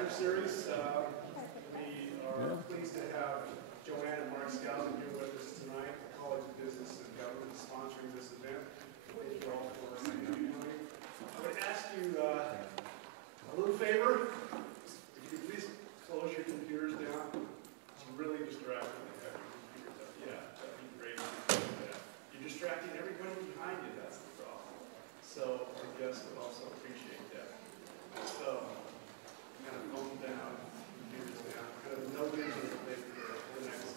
lecture series. We are pleased to have Joanne and Mark Skousen here with us tonight. The College of Business and Government is sponsoring this event. Thank you all for coming. I would ask you a little favor. If you could please close your computers down. It's really distracting to have your computers up. Yeah, that'd be great. You're distracting everybody behind you. That's the problem. So our guests would also appreciate that. So, kind of phone down, computers down, kind of no vision for the next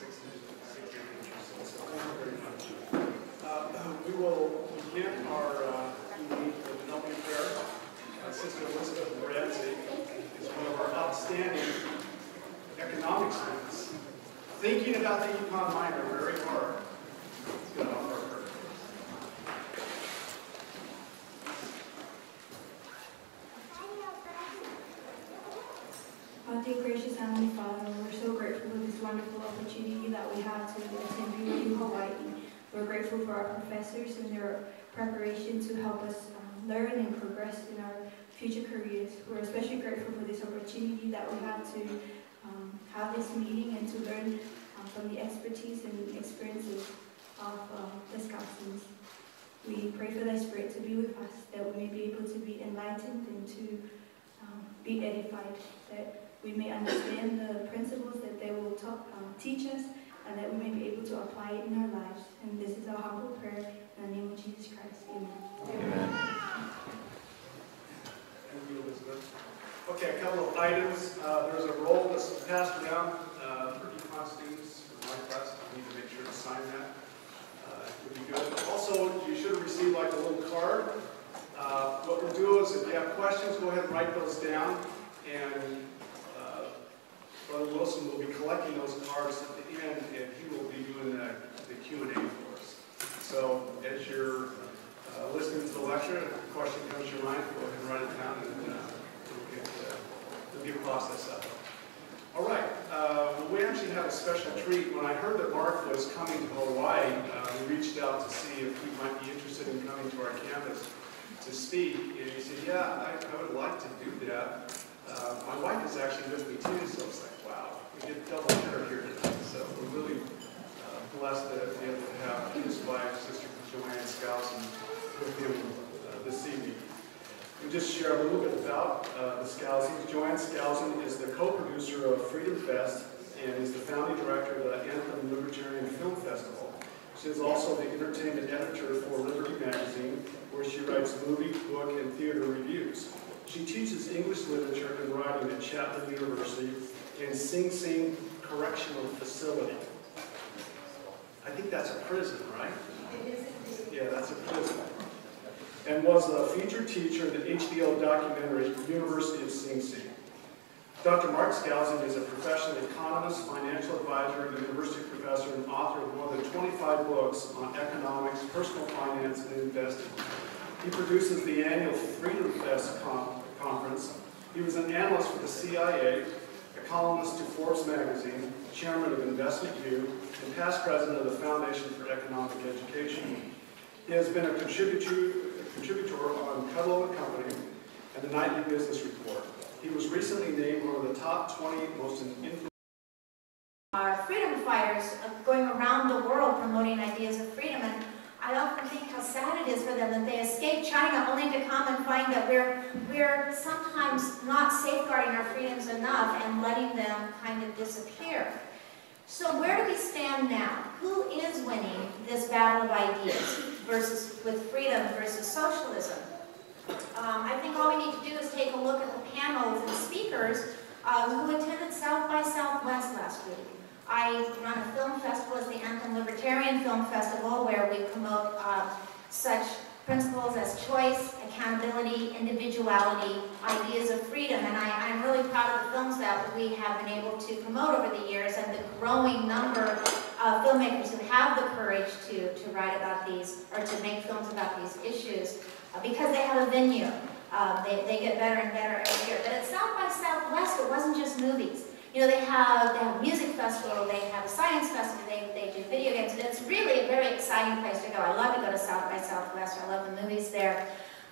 6 years or so. So thank you very much. We will begin our evening with an opening prayer. Sister Elizabeth Moretzi is one of our outstanding economics students. Thinking about the econ minor very hard. It's going to offer her. Dear gracious Heavenly Father, we're so grateful for this wonderful opportunity that we have to attend BYU Hawaii. We're grateful for our professors and their preparation to help us learn and progress in our future careers. We're especially grateful for this opportunity that we have to have this meeting and to learn from the expertise and experiences of the Skousens. We pray for thy Spirit to be with us, that we may be able to be enlightened and to be edified, that we may understand the principles that they will teach us, and that we may be able to apply it in our lives. And this is our humble prayer in the name of Jesus Christ. Amen. Amen. Thank you, Elizabeth. Okay, a couple of items. There's a roll that's passed around for econ students for my class. I need to make sure to sign that. It would be good. Also, you should have received like a little card. What we'll do is, if you have questions, go ahead and write those down. And Brother Wilson will be collecting those cards at the end, and he will be doing the Q&A for us. So as you're listening to the lecture, if a question comes to your mind, go ahead and write it down, and we'll get process up. All right. We actually have a special treat. When I heard that Mark was coming to Hawaii, we reached out to see if he might be interested in coming to our campus to speak. And he said, yeah, I would like to do that. My wife is actually with me too, so it's like, wow, we get double dinner here tonight. So we're really blessed to be able to have his wife, Sister Joanne Skousen, with him this evening. We just share a little bit about the Skousens. Joanne Skousen is the co-producer of Freedom Fest and is the founding director of the Anthem Libertarian Film Festival. She is also the entertainment editor for Liberty Magazine, where she writes movie, book, and theater reviews. She teaches English literature and writing at Chapman University and Sing Sing Correctional Facility. I think that's a prison, right? It is. Yeah, that's a prison. And was a featured teacher in the HBO documentary University of Sing Sing. Dr. Mark Skousen is a professional economist, financial advisor, university professor, and author of more than 25 books on economics, personal finance, and investing. He produces the annual Freedom Fest conference. He was an analyst for the CIA, a columnist to Forbes magazine, chairman of Investment View, and past president of the Foundation for Economic Education. He has been a contributor on Cuddle & Company and the Nightly Business Report. He was recently named one of the top 20 most influential freedom fighters going around the world promoting ideas of freedom. And I often think how sad it is for them that they escape China only to come and find that we're sometimes not safeguarding our freedoms enough and letting them kind of disappear. So where do we stand now? Who is winning this battle of ideas with freedom versus socialism? I think all we need to do is take a look at the panels and speakers who attended South by Southwest last week. I run a film festival as the Anthem Libertarian Film Festival, where we promote such principles as choice, accountability, individuality, ideas of freedom. And I'm really proud of the films that we have been able to promote over the years and the growing number of filmmakers who have the courage to write about these, or to make films about these issues, because they have a venue. They get better and better every year. But at South by Southwest, it wasn't just movies. You know, they have a music festival, they have a science festival, they do video games, and it's really a very exciting place to go. I love to go to South by Southwest, I love the movies there.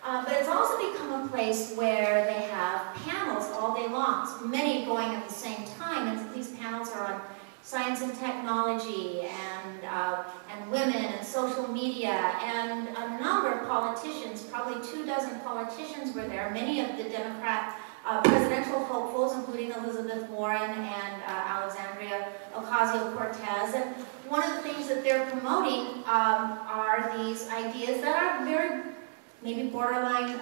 But it's also become a place where they have panels all day long, so many going at the same time, and these panels are on science and technology, and women, and social media, and a number of politicians, probably 24 politicians were there, many of the Democrat presidential hopefuls, including Elizabeth Warren and Alexandria Ocasio-Cortez. And one of the things that they're promoting are these ideas that are very, maybe borderline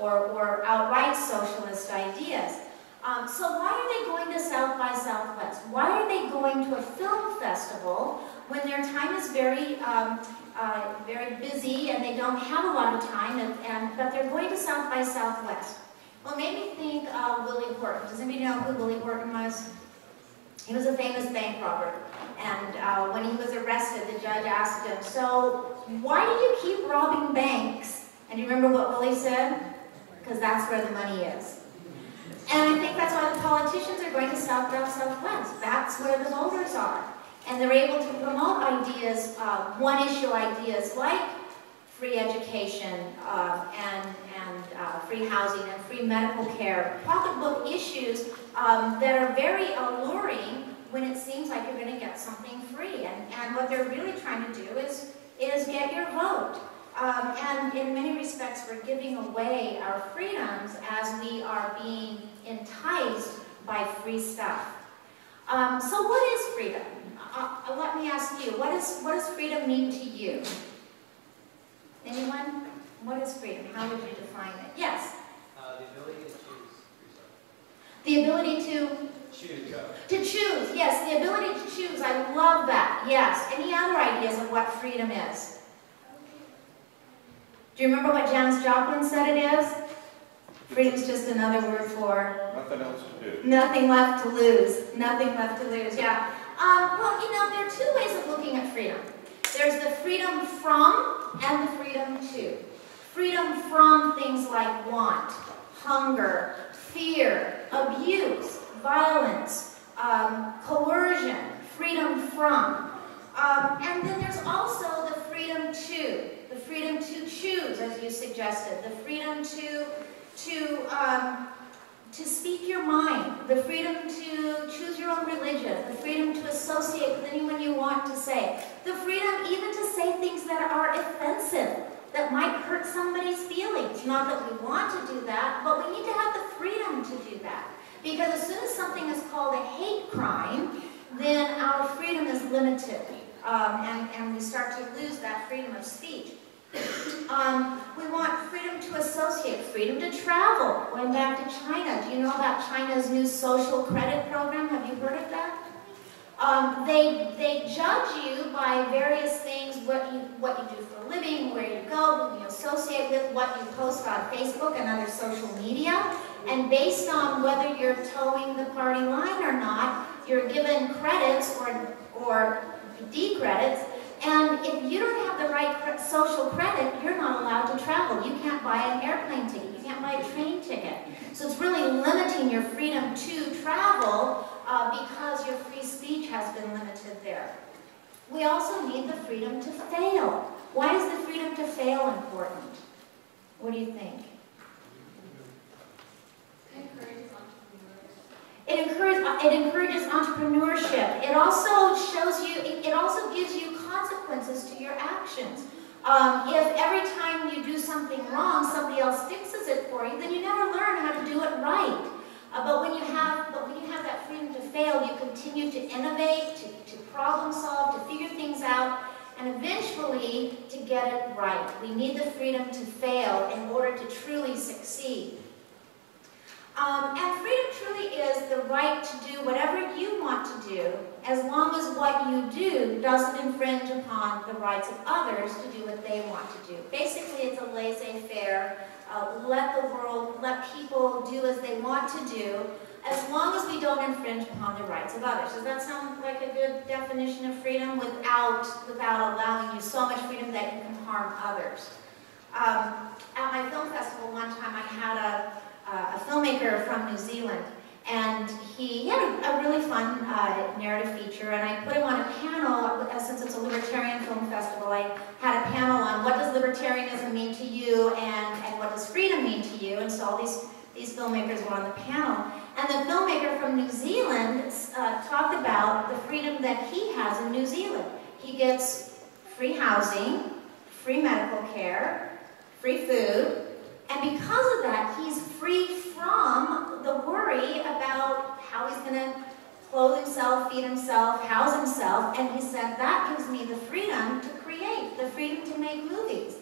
or outright socialist ideas. So why are they going to South by Southwest? Why are they going to a film festival when their time is very, very busy and they don't have a lot of time, but they're going to South by Southwest? Well, it made me think of Willie Horton. Does anybody know who Willie Horton was? He was a famous bank robber. And when he was arrested, the judge asked him, so why do you keep robbing banks? And do you remember what Willie said? Because that's where the money is. And I think that's why the politicians are going to South by Southwest. That's where the voters are. And they're able to promote ideas, one-issue ideas like free education and free housing and free medical care, pocketbook issues that are very alluring when it seems like you're going to get something free. And what they're really trying to do is get your vote. And in many respects, we're giving away our freedoms as we are being enticed by free stuff. So what is freedom? Let me ask you, what does freedom mean to you? Anyone? What is freedom? How would you define it? Yes? The ability to choose yourself. The ability to? Choose. To choose, yes, the ability to choose. I love that, yes. Any other ideas of what freedom is? Do you remember what Janis Joplin said it is? Freedom's just another word for? Nothing else to do. Nothing left to lose. Nothing left to lose, yeah. Well, you know, there are two ways of looking at freedom. There's the freedom from and the freedom to. Freedom from things like want, hunger, fear, abuse, violence, coercion, freedom from. And then there's also the freedom to choose, as you suggested, the freedom to speak your mind, the freedom to choose your own religion, the freedom to associate with anyone you want to say, the freedom even to say things that are offensive, that might hurt somebody's feelings. Not that we want to do that, but we need to have the freedom to do that. Because as soon as something is called a hate crime, then our freedom is limited, and we start to lose that freedom of speech. We want freedom to associate, freedom to travel. Going back to China, do you know about China's new social credit program? Have you heard of that? They judge you by various things, what you do for a living, where you go, who you associate with, what you post on Facebook and other social media. And based on whether you're towing the party line or not, you're given credits or decredits. And if you don't have the right social credit, you're not allowed to travel. You can't buy an airplane ticket. You can't buy a train ticket. So it's really limiting your freedom to travel because your free speech has been limited there. We also need the freedom to fail. Why is the freedom to fail important? What do you think? It encourages entrepreneurship. It also shows you, it also gives you consequences to your actions. If every time you do something wrong, somebody else fixes it for you, then you never learn how to do it right. But when you have that freedom to fail, you continue to innovate, to problem solve, to figure things out, and eventually to get it right. We need the freedom to fail in order to truly succeed. And freedom truly is the right to do whatever you want to do, as long as what you do doesn't infringe upon the rights of others to do what they want to do. Basically, it's a laissez-faire, let people do as they want to do, as long as we don't infringe upon the rights of others. Does that sound like a good definition of freedom without allowing you so much freedom that you can harm others? At my film festival one time, I had a filmmaker from New Zealand, and he had a really fun narrative feature, and I put him on a panel, since it's a libertarian film festival. I had a panel on what does libertarianism mean to you, and what does freedom mean to you, and so all these These filmmakers were on the panel. And the filmmaker from New Zealand talked about the freedom that he has in New Zealand. He gets free housing, free medical care, free food, and because of that, he's free from the worry about how he's going to clothe himself, feed himself, house himself, and he said, that gives me the freedom to create, the freedom to make movies.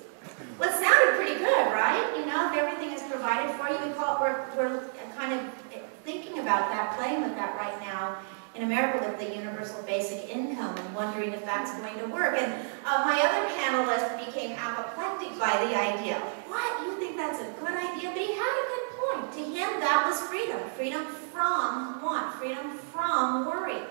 Well, it sounded pretty good, right? You know, if everything is provided for you, we're kind of thinking about that, playing with that right now in America with the universal basic income and wondering if that's going to work. And my other panelist became apoplectic by the idea. What? You think that's a good idea? But he had a good point. To him, that was freedom. Freedom from want. Freedom from worry.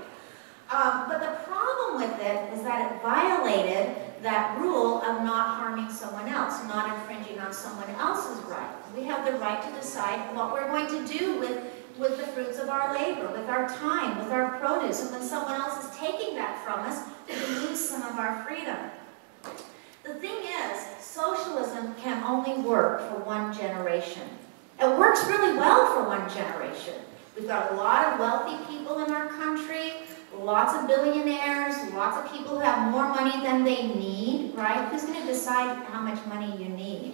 But the problem with it is that it violated that rule of not harming someone else, not infringing on someone else's right. We have the right to decide what we're going to do with the fruits of our labor, with our time, with our produce. And when someone else is taking that from us, we lose some of our freedom. The thing is, socialism can only work for one generation. It works really well for one generation. We've got a lot of wealthy people in our country, lots of billionaires, lots of people who have more money than they need, right? Who's going to decide how much money you need?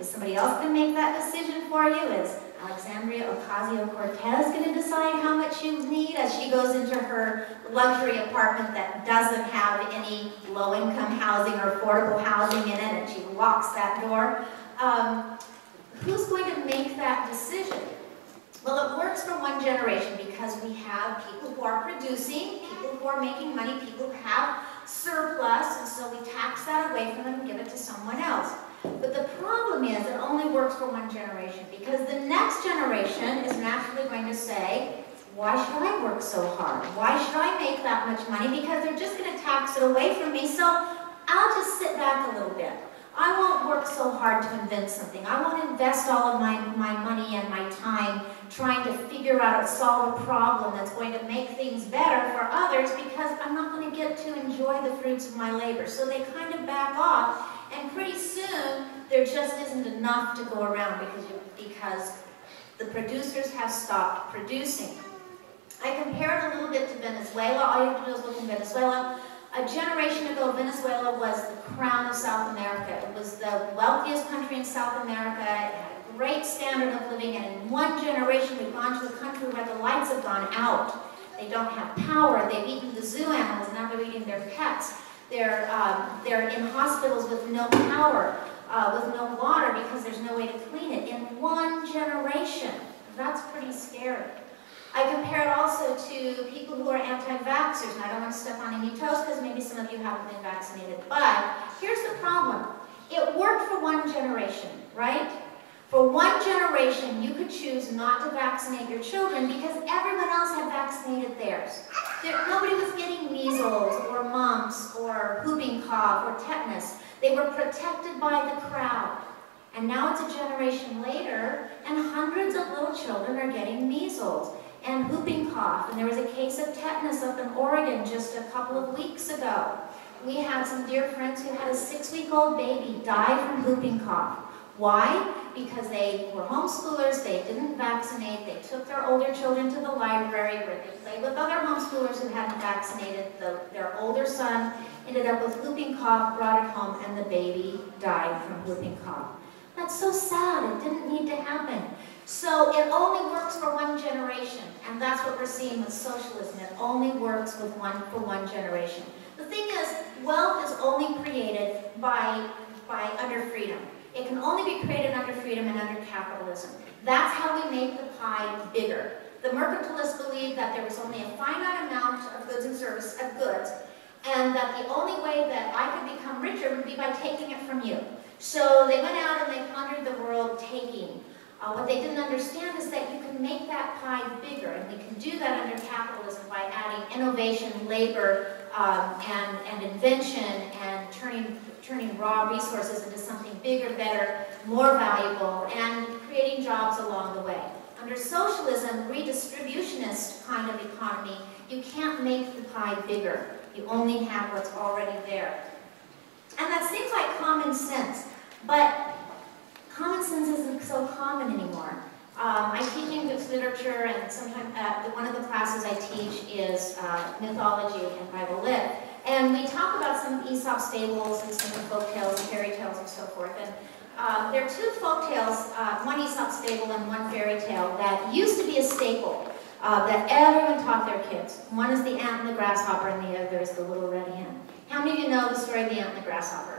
Is somebody else going to make that decision for you? Is Alexandria Ocasio-Cortez going to decide how much you need as she goes into her luxury apartment that doesn't have any low-income housing or affordable housing in it, and she locks that door? Who's going to make that decision? Well, it works for one generation because we have people who are producing, people who are making money, people who have surplus, and so we tax that away from them and give it to someone else. But the problem is it only works for one generation because the next generation is naturally going to say, why should I work so hard? Why should I make that much money? Because they're just going to tax it away from me, so I'll just sit back a little bit. I won't work so hard to invent something. I won't invest all of my money and my time trying to figure out and solve a problem that's going to make things better for others because I'm not going to get to enjoy the fruits of my labor. So they kind of back off, and pretty soon there just isn't enough to go around because the producers have stopped producing. I compare it a little bit to Venezuela. All you have to do is look in Venezuela. A generation ago, Venezuela was the crown of South America. It was the wealthiest country in South America. It had a great standard of living, and in one generation, we've gone to a country where the lights have gone out. They don't have power. They've eaten the zoo animals, and now they're eating their pets. They're in hospitals with no power, with no water, because there's no way to clean it. In one generation. That's pretty scary. I compare it also to people who are anti-vaxxers, and I don't want to step on any toes because maybe some of you haven't been vaccinated, but here's the problem. It worked for one generation, right? For one generation, you could choose not to vaccinate your children because everyone else had vaccinated theirs. Nobody was getting measles or mumps or whooping cough or tetanus. They were protected by the crowd. And now it's a generation later, and hundreds of little children are getting measles and whooping cough. And there was a case of tetanus up in Oregon just a couple of weeks ago. We had some dear friends who had a 6-week-old baby die from whooping cough. Why? Because they were homeschoolers, they didn't vaccinate, they took their older children to the library where they played with other homeschoolers who hadn't vaccinated. Their older son ended up with whooping cough, brought it home, and the baby died from whooping cough. That's so sad. It didn't need to happen. So it only works for one generation, and that's what we're seeing with socialism. It only works for one generation. The thing is, wealth is only created by under freedom. It can only be created under freedom and under capitalism. That's how we make the pie bigger. The mercantilists believed that there was only a finite amount of goods and services, and that the only way that I could become richer would be by taking it from you. So they went out and they plundered the world taking. What they didn't understand is that you can make that pie bigger, and we can do that under capitalism by adding innovation, labor, and invention, and turning raw resources into something bigger, better, more valuable, and creating jobs along the way. Under socialism, redistributionist kind of economy, you can't make the pie bigger. You only have what's already there. And that seems like common sense, but common sense isn't so common anymore. I teach English literature, and sometimes one of the classes I teach is mythology and Bible lit. And we talk about some Aesop's fables and some of the folk tales and fairy tales and so forth. And there are two folk tales, one Aesop's fable and one fairy tale, that used to be a staple that everyone taught their kids. One is the ant and the grasshopper, and the other is the little red hen. How many of you know the story of the ant and the grasshopper?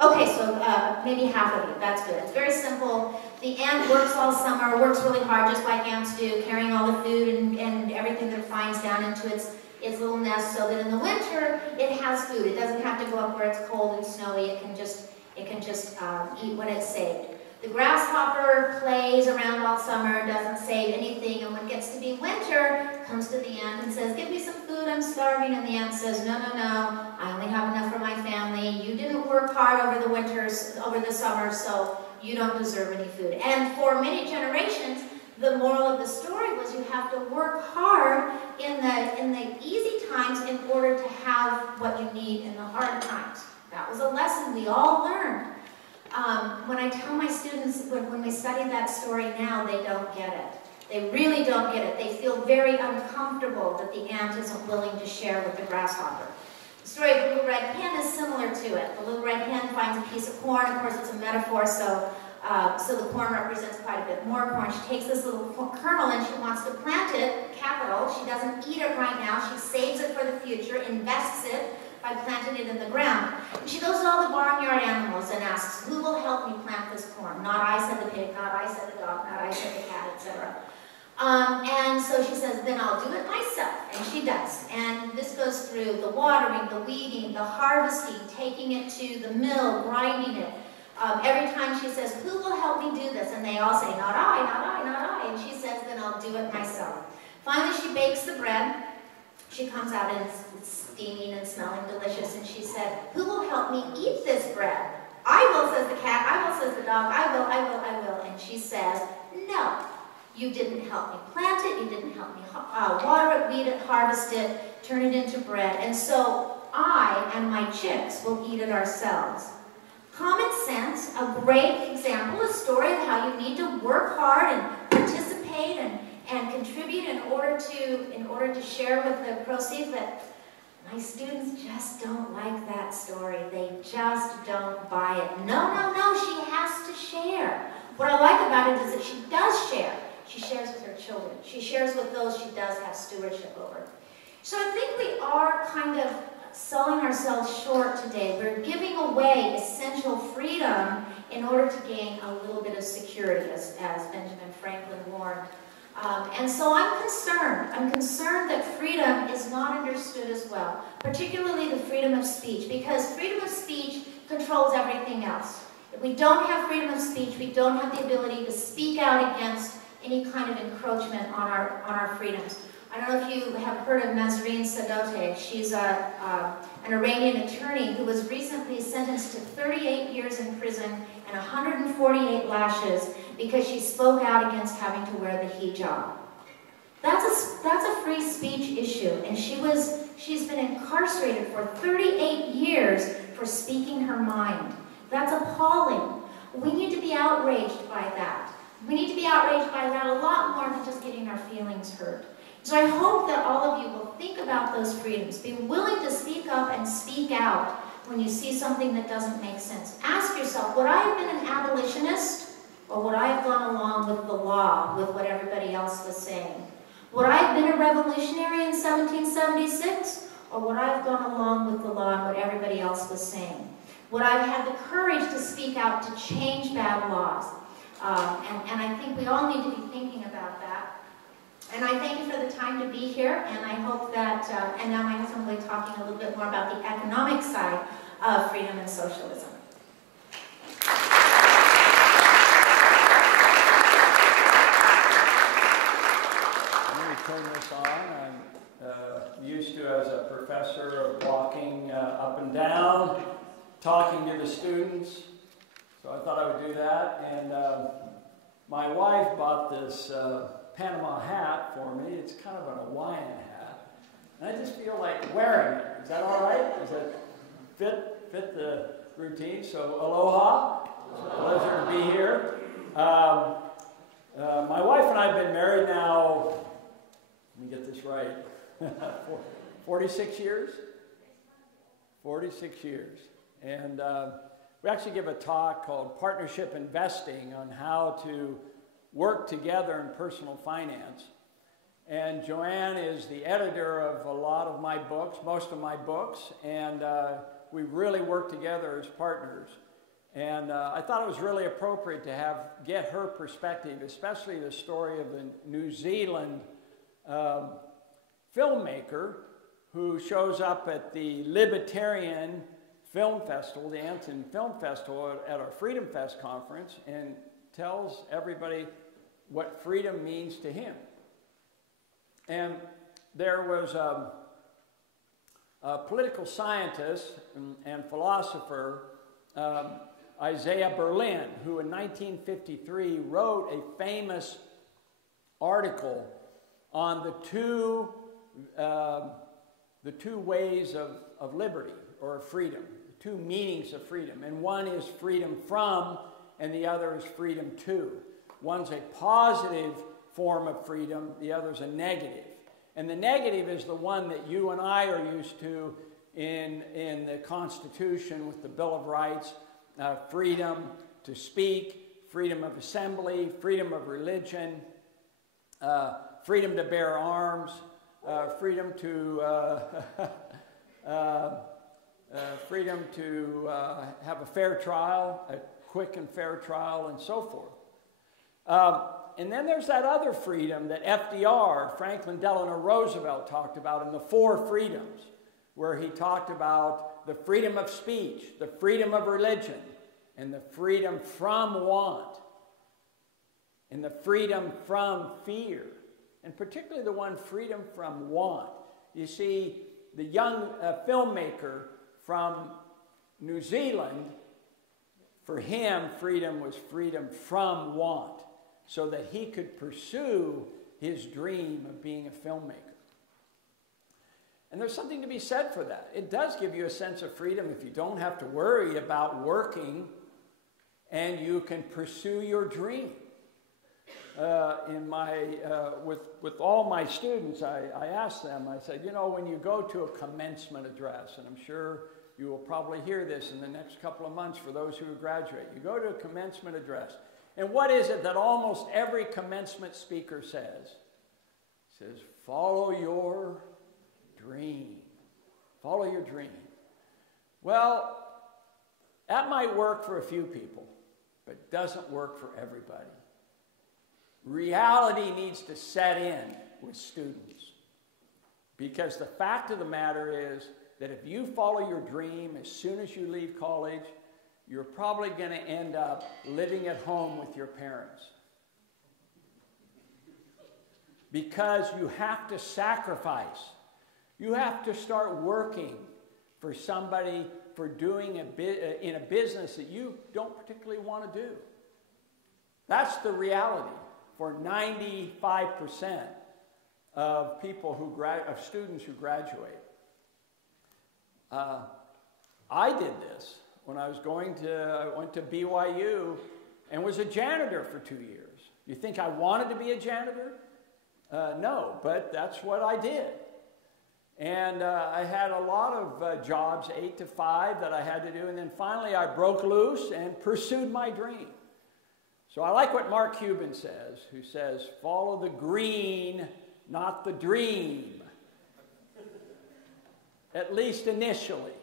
Okay, so maybe half of you. That's good. It's very simple. The ant works all summer, works really hard, just like ants do, carrying all the food and everything that it finds down into its little nest, so that in the winter it has food. It doesn't have to go up where it's cold and snowy. It can just eat when it's saved. The grasshopper plays around all summer, doesn't save anything, and when it gets to be winter, comes to the ant and says, "Give me some food, I'm starving." And the ant says, "No, no, no, I only have enough for my family. You didn't work hard over the summer, so you don't deserve any food." And for many generations, the moral of the story was you have to work hard in the easy times in order to have what you need in the hard times. That was a lesson we all learned. When I tell my students, when we study that story now, they don't get it. They really don't get it. They feel very uncomfortable that the ant isn't willing to share with the grasshopper. The story of the little red hen is similar to it. The little red hen finds a piece of corn. Of course, it's a metaphor, so the corn represents quite a bit more corn. She takes this little kernel and she wants to plant it, capital. She doesn't eat it right now. She saves it for the future, invests it by planting it in the ground. And she goes to all the barnyard animals and asks, "Who will help me plant this corn?" "Not I," said the pig, "not I," said the dog, "not I," said the cat, etc. And so she says, "Then I'll do it myself." And she does. And this goes through the watering, the weeding, the harvesting, taking it to the mill, grinding it. Every time she says, "Who will help me do this?" And they all say, "Not I, not I, not I." And she says, "Then I'll do it myself." Finally, she bakes the bread. She comes out and it's steaming and smelling delicious. And she said, "Who will help me eat this bread?" "I will," says the cat. "I will," says the dog. "I will, I will, I will." And she says, "No. You didn't help me plant it. You didn't help me water it, weed it, harvest it, turn it into bread. And so I and my chicks will eat it ourselves." Common sense, a great example, a story of how you need to work hard and participate and contribute in order to share with the proceeds. But my students just don't like that story. They just don't buy it. No, no, no, she has to share. What I like about it is that she does share. She shares with her children. She shares with those she does have stewardship over. So I think we are kind of selling ourselves short today. We're giving away essential freedom in order to gain a little bit of security, as Benjamin Franklin warned. And so I'm concerned. I'm concerned that freedom is not understood as well, particularly the freedom of speech, because freedom of speech controls everything else. If we don't have freedom of speech, we don't have the ability to speak out against any kind of encroachment on our freedoms. I don't know if you have heard of Nazreen Sadote. She's an Iranian attorney who was recently sentenced to 38 years in prison and 148 lashes because she spoke out against having to wear the hijab. That's a free speech issue, and she's been incarcerated for 38 years for speaking her mind. That's appalling. We need to be outraged by that. We need to be outraged by that a lot more than just getting our feelings hurt. So I hope that all of you will think about those freedoms. Be willing to speak up and speak out when you see something that doesn't make sense. Ask yourself, would I have been an abolitionist, or would I have gone along with the law, with what everybody else was saying? Would I have been a revolutionary in 1776, or would I have gone along with the law and what everybody else was saying? Would I have had the courage to speak out to change bad laws? And I think we all need to be thinking about that. And I thank you for the time to be here, and I hope that, and now my husband will be talking a little bit more about the economic side of freedom and socialism. Let me turn this on. I'm used to, as a professor, of walking up and down, talking to the students. So I thought I would do that. And my wife bought this Panama hat for me. It's kind of an Hawaiian hat. And I just feel like wearing it. Is that all right? Does it fit the routine? So aloha. Pleasure to be here. My wife and I have been married now, let me get this right, 46 years? 46 years. And we actually give a talk called Partnership Investing on how to work together in personal finance. And Joanne is the editor of a lot of my books, most of my books, and we really work together as partners. And I thought it was really appropriate to get her perspective, especially the story of the New Zealand filmmaker who shows up at the Libertarian Film Festival, the Anson Film Festival at our Freedom Fest conference, and tells everybody what freedom means to him. And there was a political scientist and philosopher, Isaiah Berlin, who in 1953 wrote a famous article on the two ways of liberty or of freedom, the two meanings of freedom. And one is freedom from, and the other is freedom to. One's a positive form of freedom, the other's a negative. And the negative is the one that you and I are used to in the Constitution with the Bill of Rights, freedom to speak, freedom of assembly, freedom of religion, freedom to bear arms, freedom to have a fair trial, a quick and fair trial, and so forth. And then there's that other freedom that FDR, Franklin Delano Roosevelt, talked about in the Four Freedoms, where he talked about the freedom of speech, the freedom of religion, and the freedom from want, and the freedom from fear, and particularly the one freedom from want. You see, the young filmmaker from New Zealand, for him, freedom was freedom from want, so that he could pursue his dream of being a filmmaker. And there's something to be said for that. It does give you a sense of freedom if you don't have to worry about working and you can pursue your dream. With all my students, I asked them, I said, you know, when you go to a commencement address, and I'm sure you will probably hear this in the next couple of months for those who graduate, you go to a commencement address, and what is it that almost every commencement speaker says? It says, follow your dream. Follow your dream. Well, that might work for a few people, but it doesn't work for everybody. Reality needs to set in with students, because the fact of the matter is that if you follow your dream as soon as you leave college, you're probably going to end up living at home with your parents. Because you have to sacrifice. You have to start working for somebody for doing in a business that you don't particularly want to do. That's the reality for 95% of people of students who graduate. I did this when I went to BYU and was a janitor for 2 years. You think I wanted to be a janitor? No, but that's what I did. And I had a lot of jobs, 8 to 5, that I had to do. And then finally I broke loose and pursued my dream. So I like what Mark Cuban says, who says, follow the green, not the dream. At least initially.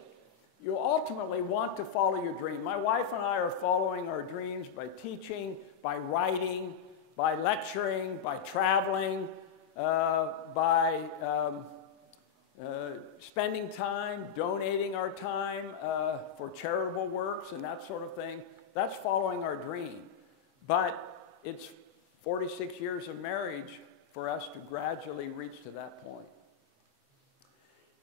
You ultimately want to follow your dream. My wife and I are following our dreams by teaching, by writing, by lecturing, by traveling, by spending time, donating our time for charitable works and that sort of thing. That's following our dream. But it's 46 years of marriage for us to gradually reach to that point.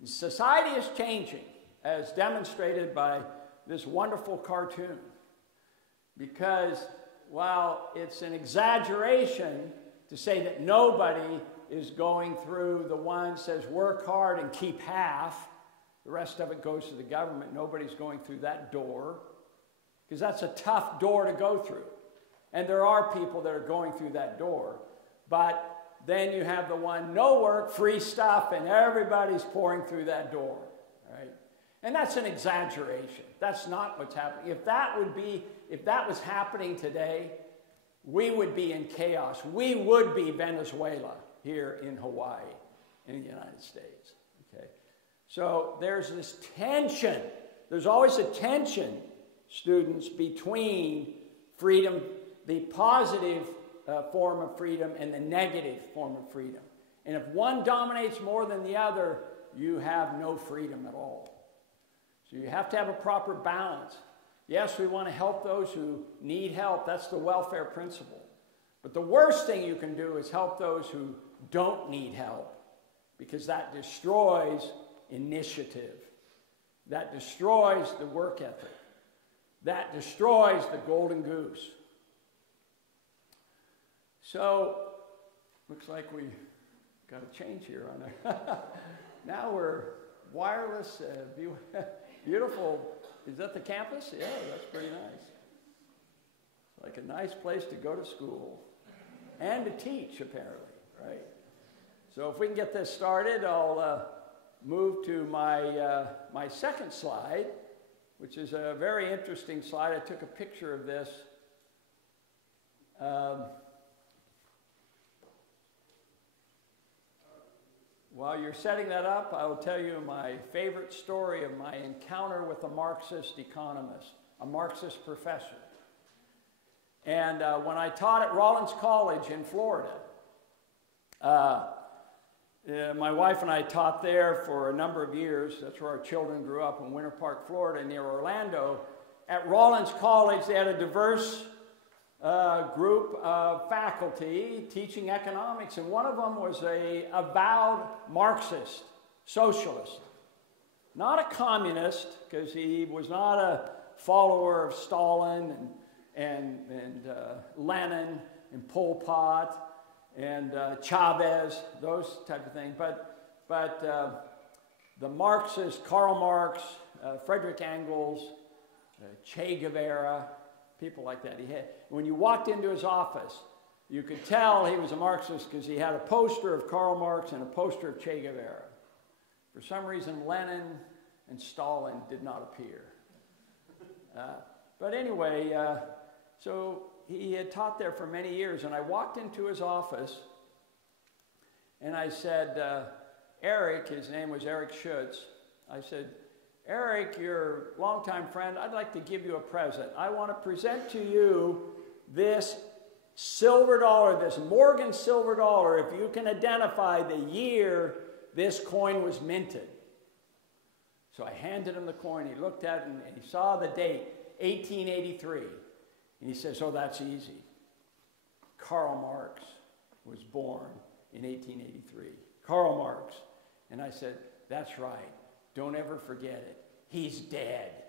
Society is changing, as demonstrated by this wonderful cartoon. Because while it's an exaggeration to say that nobody is going through the one says work hard and keep half, the rest of it goes to the government, nobody's going through that door, because that's a tough door to go through. And there are people that are going through that door. But then you have the one, no work, free stuff, and everybody's pouring through that door, right? And that's an exaggeration. That's not what's happening. If that was happening today, we would be in chaos. We would be Venezuela here in Hawaii, in the United States, okay? So there's this tension. There's always a tension, students, between freedom, the positive form of freedom, and the negative form of freedom. And if one dominates more than the other, you have no freedom at all. So you have to have a proper balance. Yes, we want to help those who need help. That's the welfare principle. But the worst thing you can do is help those who don't need help, because that destroys initiative. That destroys the work ethic. That destroys the golden goose. So, looks like we got a change here on there. Now we're wireless, beautiful. Is that the campus? Yeah, that's pretty nice. It's like a nice place to go to school and to teach, apparently, right? So if we can get this started, I'll move to my second slide, which is a very interesting slide. I took a picture of this. While you're setting that up, I will tell you my favorite story of my encounter with a Marxist economist, a Marxist professor. And when I taught at Rollins College in Florida, my wife and I taught there for a number of years. That's where our children grew up, in Winter Park, Florida, near Orlando. At Rollins College, they had a diverse group of faculty teaching economics, and one of them was a avowed Marxist, socialist. Not a communist, because he was not a follower of Stalin and Lenin and Pol Pot and Chavez, those type of things. But the Marxists, Karl Marx, Frederick Engels, Che Guevara, people like that. When you walked into his office, you could tell he was a Marxist because he had a poster of Karl Marx and a poster of Che Guevara. For some reason, Lenin and Stalin did not appear. But anyway, so he had taught there for many years, and I walked into his office, and I said, Eric, his name was Eric Schutz, I said, Eric, your longtime friend, I'd like to give you a present. I want to present to you this silver dollar, this Morgan silver dollar, if you can identify the year this coin was minted. So I handed him the coin. He looked at it, and he saw the date, 1883. And he says, oh, that's easy. Karl Marx was born in 1883. Karl Marx. And I said, that's right. Don't ever forget it. He's dead.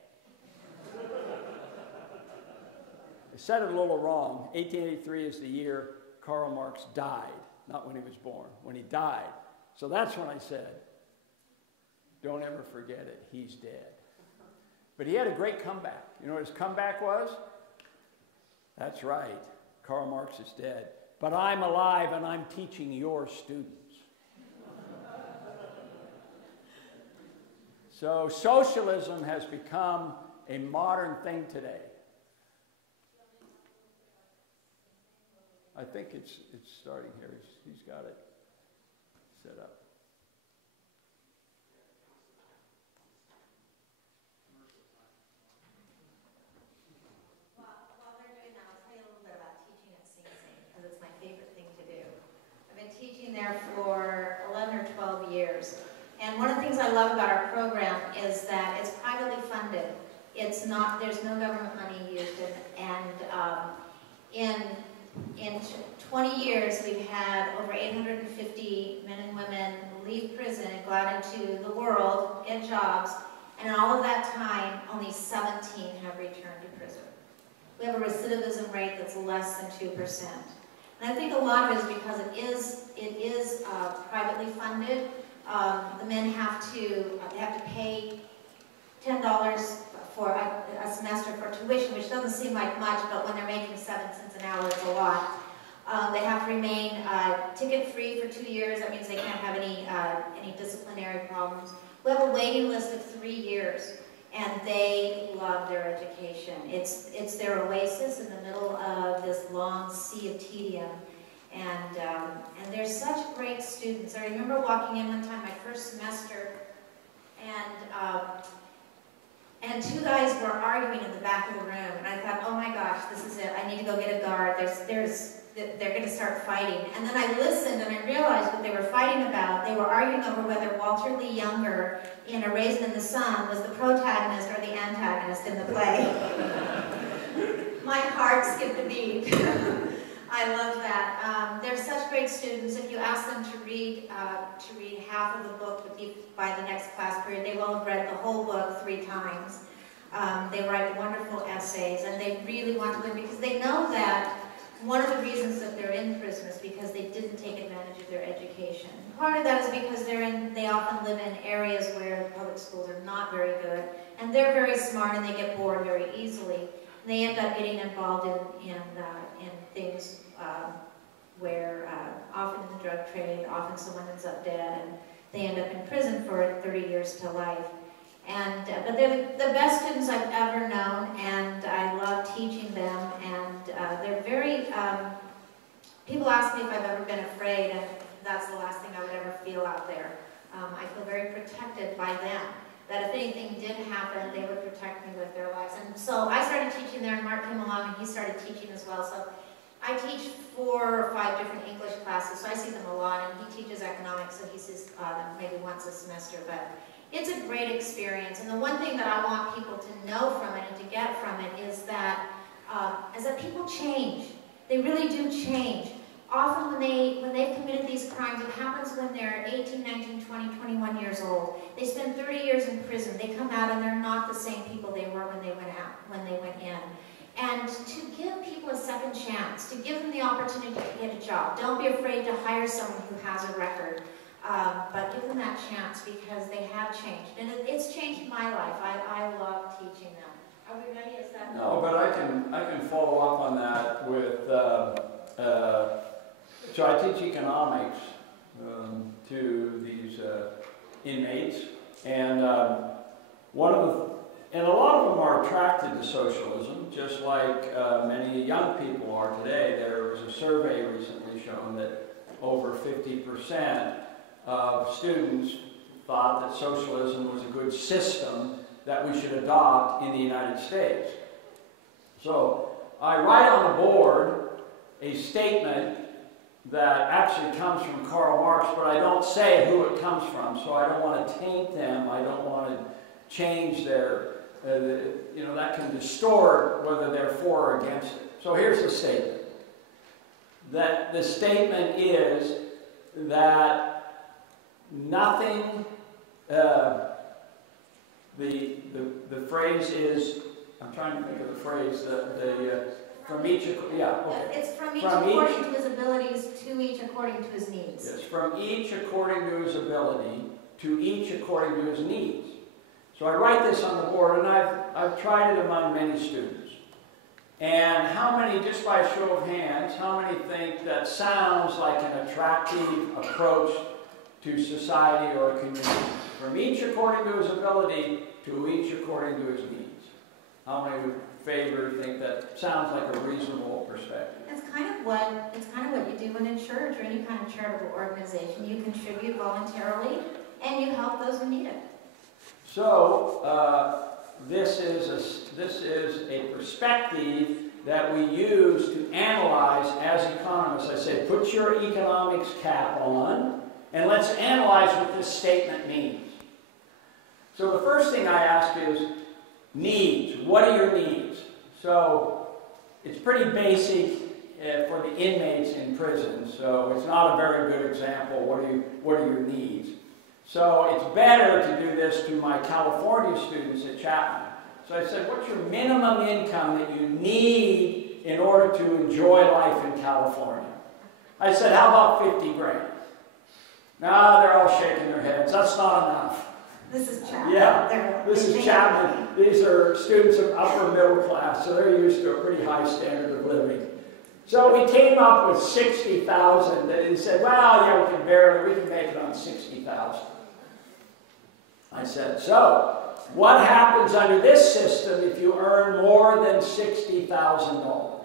I said it a little wrong. 1883 is the year Karl Marx died, not when he was born, when he died. So that's when I said, don't ever forget it. He's dead. But he had a great comeback. You know what his comeback was? That's right. Karl Marx is dead. But I'm alive and I'm teaching your students. So socialism has become a modern thing today. I think it's starting here. He's got it set up. While they're doing that, I'll tell you a little bit about teaching at Skousen, because it's my favorite thing to do. I've been teaching there for 11 or 12 years. And one of the things I love about our program is that it's privately funded. It's not, there's no government money used, and in 20 years we've had over 850 men and women leave prison and go out into the world, get jobs, and in all of that time, only 17 have returned to prison. We have a recidivism rate that's less than 2%. And I think a lot of it is because it is privately funded. The men have to pay $10 for a semester for tuition, which doesn't seem like much, but when they're making 7 cents an hour, it's a lot. They have to remain ticket-free for 2 years. That means they can't have any disciplinary problems. We have a waiting list of 3 years, and they love their education. It's their oasis in the middle of this long sea of tedium, and they're such great students. I remember walking in one time, my first semester, and 2 guys were arguing in the back of the room, and I thought, oh my gosh, this is it. I need to go get a guard. They're going to start fighting. And then I listened and I realized what they were fighting about. They were arguing over whether Walter Lee Younger in A Raisin in the Sun was the protagonist or the antagonist in the play. My heart skipped a beat. I love that. They're such great students. If you ask them to read half of the book by the next class period, they will have read the whole book 3 times. They write wonderful essays, and they really want to live because they know that one of the reasons that they're in prison is because they didn't take advantage of their education. Part of that is because they often live in areas where public schools are not very good, and they're very smart and they get bored very easily. And they end up getting involved in things where often in the drug trade, often someone ends up dead, and they end up in prison for 30 years to life. But they're the best students I've ever known, and I love teaching them, and they're very, people ask me if I've ever been afraid, and that's the last thing I would ever feel out there. I feel very protected by them, that if anything did happen, they would protect me with their lives. And so I started teaching there, and Mark came along, and he started teaching as well. So I teach 4 or 5 different English classes, so I see them a lot, and he teaches economics, so he sees them maybe once a semester, but it's a great experience. And the one thing that I want people to know from it and to get from it is that people change. They really do change. Often when they've committed these crimes, it happens when they're 18, 19, 20, 21 years old. They spend 30 years in prison. They come out and they're not the same people they were when they went in. And to give people a second chance, to give them the opportunity to get a job. Don't be afraid to hire someone who has a record, but give them that chance because they have changed. And it's changed my life. I love teaching them. Are we ready? Is that? No, but I can follow up on that with, so I teach economics to these inmates, and and a lot of them are attracted to socialism, just like many young people are today. There was a survey recently shown that over 50% of students thought that socialism was a good system that we should adopt in the United States. So I write on the board a statement that actually comes from Karl Marx, but I don't say who it comes from, so I don't want to taint them. I don't want to change their, that can distort whether they're for or against it. So here's the statement. That the statement is that nothing, the phrase is, I'm trying to think of the phrase, from each, yeah, okay. It's from each according to his abilities, to each according to his needs. Yes, from each according to his ability, to each according to his needs. So I write this on the board, and I've tried it among many students. And how many, just by a show of hands, how many think that sounds like an attractive approach to society or a community? From each according to his ability, to each according to his needs. How many would think that sounds like a reasonable perspective? It's kind of what you do in a church or any kind of charitable organization. You contribute voluntarily, and you help those who need it. So this is a perspective that we use to analyze as economists. I say, put your economics cap on, and let's analyze what this statement means. So the first thing I ask is, needs. What are your needs? So it's pretty basic for the inmates in prison, so it's not a very good example. What are your needs? So it's better to do this to my California students at Chapman. So I said, what's your minimum income that you need in order to enjoy life in California? I said, how about 50 grand? No, they're all shaking their heads. That's not enough. This is Chapman. Yeah, this is Chapman. These are students of upper middle class, so they're used to a pretty high standard of living. So we came up with 60,000. They said, well, yeah, we can make it on 60,000. I said, so what happens under this system if you earn more than $60,000?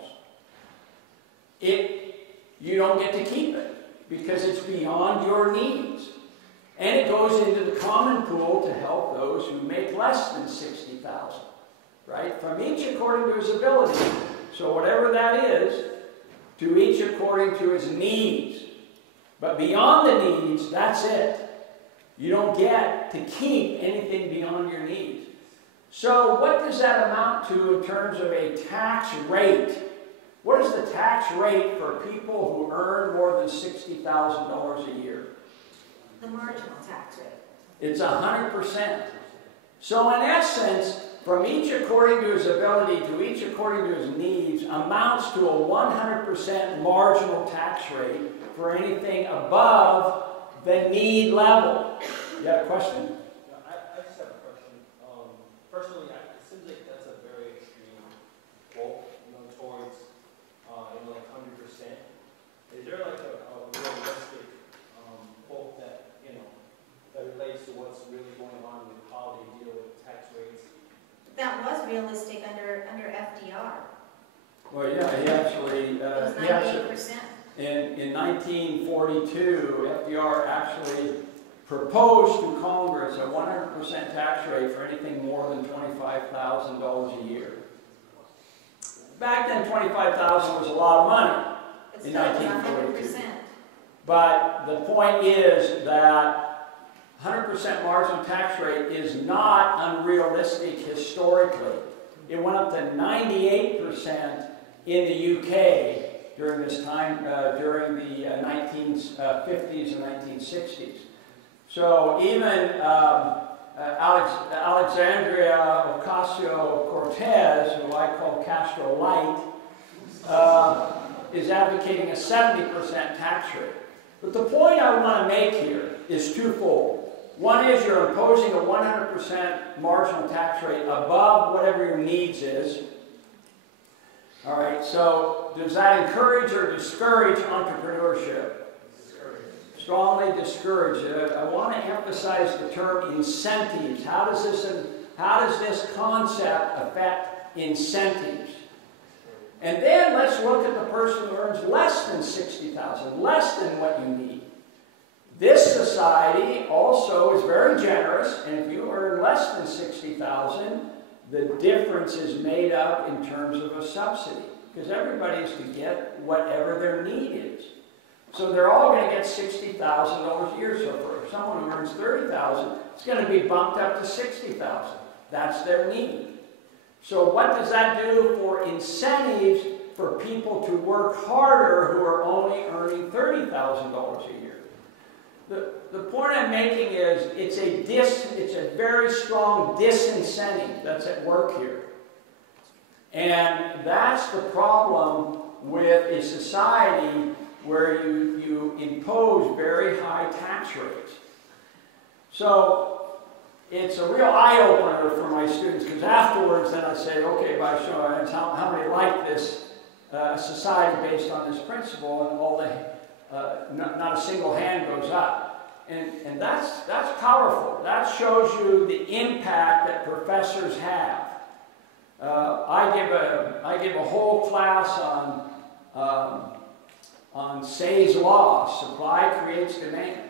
You don't get to keep it because it's beyond your needs. And it goes into the common pool to help those who make less than 60,000, right? From each according to his ability. So whatever that is, to each according to his needs. But beyond the needs, that's it. You don't get to keep anything beyond your needs. So what does that amount to in terms of a tax rate? What is the tax rate for people who earn more than $60,000 a year? The marginal tax rate. It's 100%. So in essence, from each according to his ability to each according to his needs amounts to a 100% marginal tax rate for anything above the need level. You got a question? I just have a question. Personally, it seems like that's a very extreme quote, towards, 100%. Is there like a realistic quote that, that relates to what's really going on with how they deal with tax rates? That was realistic under FDR. Well, yeah, he actually... it was 98%. In 1942, FDR actually proposed to Congress a 100% tax rate for anything more than $25,000 a year. Back then, $25,000 was a lot of money in 1942. 100%. But the point is that 100% marginal tax rate is not unrealistic historically. It went up to 98% in the UK during this time, during the 1950s and 1960s. So even Alexandria Ocasio-Cortez, who I call Castro Light, is advocating a 70% tax rate. But the point I want to make here is twofold. One is you're imposing a 100% marginal tax rate above whatever your needs is. All right, so does that encourage or discourage entrepreneurship? Strongly discourage it. I want to emphasize the term incentives. How does this concept affect incentives? And then let's look at the person who earns less than $60,000, less than what you need. This society also is very generous, and if you earn less than $60,000, the difference is made up in terms of a subsidy, because everybody is to get whatever their need is. So they're all going to get $60,000 a year. So for someone who earns $30,000, it's going to be bumped up to $60,000. That's their need. So what does that do for incentives for people to work harder who are only earning $30,000 a year? The point I'm making is it's a very strong disincentive that's at work here. And that's the problem with a society where you impose very high tax rates. So it's a real eye-opener for my students, because afterwards then I say, okay, by show of hands, how many like this society based on this principle? And all not a single hand goes up. And that's powerful. That shows you the impact that professors have. I give a whole class on Say's law, supply creates demand.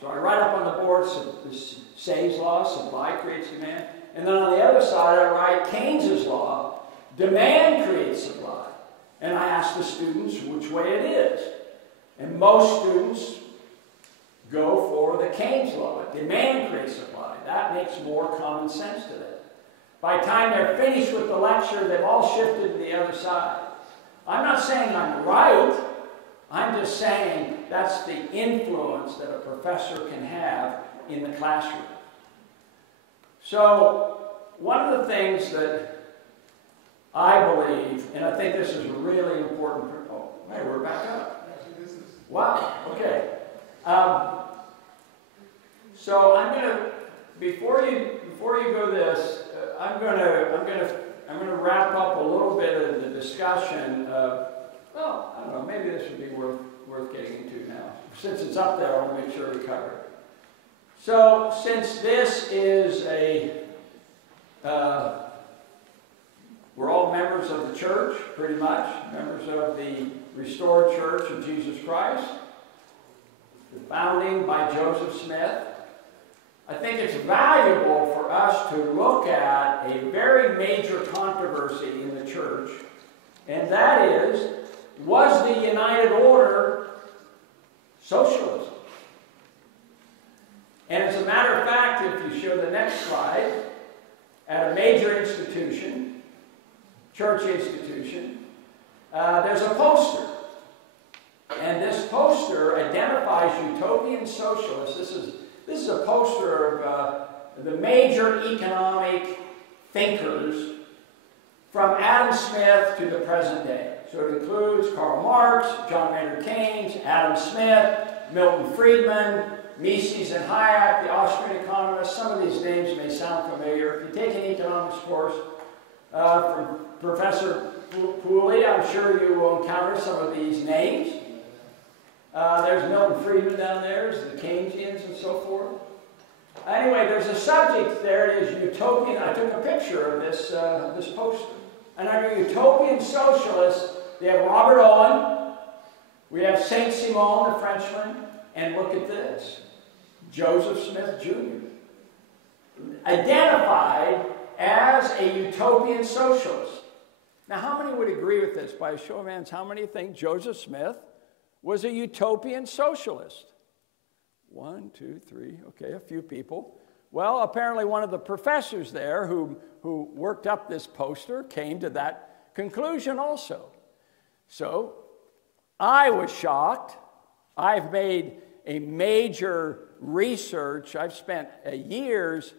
So I write up on the board Say's law, supply creates demand. And then on the other side I write Keynes's law, demand creates supply. And I ask the students which way it is. And most students go for the Keynes law. Demand creates supply. That makes more common sense to them. By the time they're finished with the lecture, they've all shifted to the other side. I'm not saying I'm right. I'm just saying that's the influence that a professor can have in the classroom. So one of the things that I believe, and I think this is really important, oh, hey, we're back up. Wow, okay. So I'm going to before you go this, I'm gonna wrap up a little bit of the discussion of, well, I don't know, maybe this would be worth getting into now. Since it's up there, I want to make sure we cover it. So, since this is we're all members of the church, pretty much, members of the restored church of Jesus Christ, the founding by Joseph Smith. I think it's valuable for us to look at a very major controversy in the church, and that is, was the United Order socialism? And as a matter of fact, if you show the next slide, at a major institution, church institution, there's a poster. And this poster identifies utopian socialists. This is a poster of the major economic thinkers from Adam Smith to the present day. So it includes Karl Marx, John Maynard Keynes, Adam Smith, Milton Friedman, Mises and Hayek, the Austrian economists. Some of these names may sound familiar. If you take an economics course from Professor Pooley, I'm sure you will encounter some of these names. There's Milton Friedman down there, there's the Keynesians and so forth. Anyway, there's a subject there, it is utopian. I took a picture of this poster. And under utopian socialists, they have Robert Owen, we have Saint-Simon, the Frenchman, and look at this, Joseph Smith Jr. Identified as a utopian socialist. Now, how many would agree with this? By a show of hands, how many think Joseph Smith was a utopian socialist? 1, 2, 3, okay, a few people. Well, apparently one of the professors there who worked up this poster came to that conclusion also. So, I was shocked. I've made a major research. I've spent years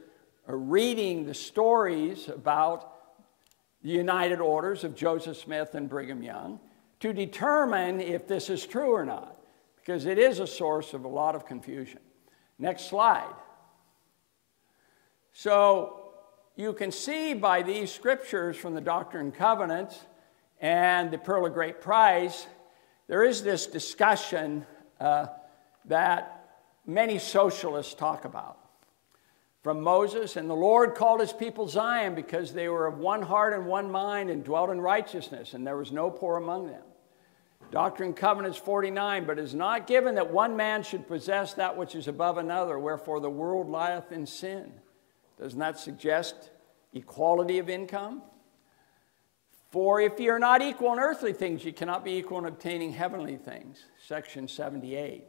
reading the stories about the United Orders of Joseph Smith and Brigham Young to determine if this is true or not, because it is a source of a lot of confusion. Next slide. So you can see by these scriptures from the Doctrine and Covenants and the Pearl of Great Price, there is this discussion that many socialists talk about. From Moses, and the Lord called his people Zion because they were of one heart and one mind and dwelt in righteousness, and there was no poor among them. Doctrine and Covenants 49, but it is not given that one man should possess that which is above another, wherefore the world lieth in sin. Doesn't that suggest equality of income? For if ye are not equal in earthly things, ye cannot be equal in obtaining heavenly things. Section 78.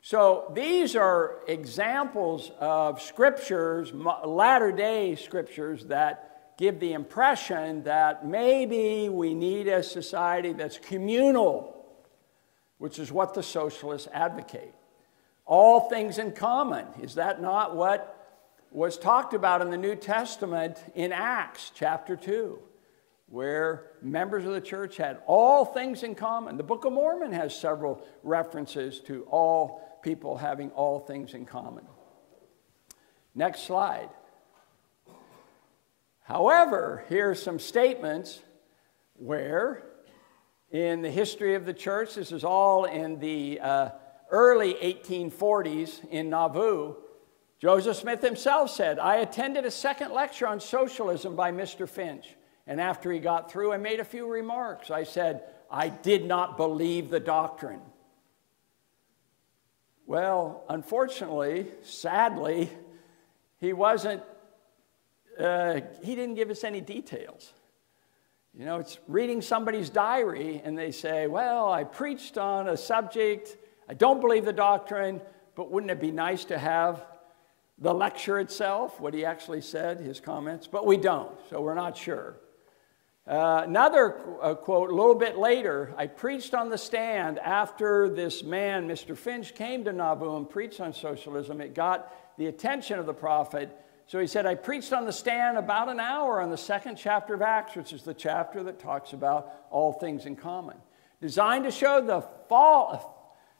So these are examples of scriptures, latter-day scriptures, that give the impression that maybe we need a society that's communal, which is what the socialists advocate. All things in common. Is that not what was talked about in the New Testament in Acts chapter 2, where members of the church had all things in common? The Book of Mormon has several references to all people having all things in common. Next slide. However, here are some statements where in the history of the church, this is all in the early 1840s in Nauvoo, Joseph Smith himself said, I attended a second lecture on socialism by Mr. Finch, and after he got through, I made a few remarks. I said, I did not believe the doctrine. Well, unfortunately, sadly, he didn't give us any details. You know, it's reading somebody's diary and they say, well, I preached on a subject, I don't believe the doctrine, but wouldn't it be nice to have the lecture itself, what he actually said, his comments? But we don't, so we're not sure. Another quote, a little bit later, I preached on the stand after this man, Mr. Finch, came to Nauvoo and preached on socialism. It got the attention of the prophet. So he said, I preached on the stand about an hour on the second chapter of Acts, which is the chapter that talks about all things in common. Designed to show the folly,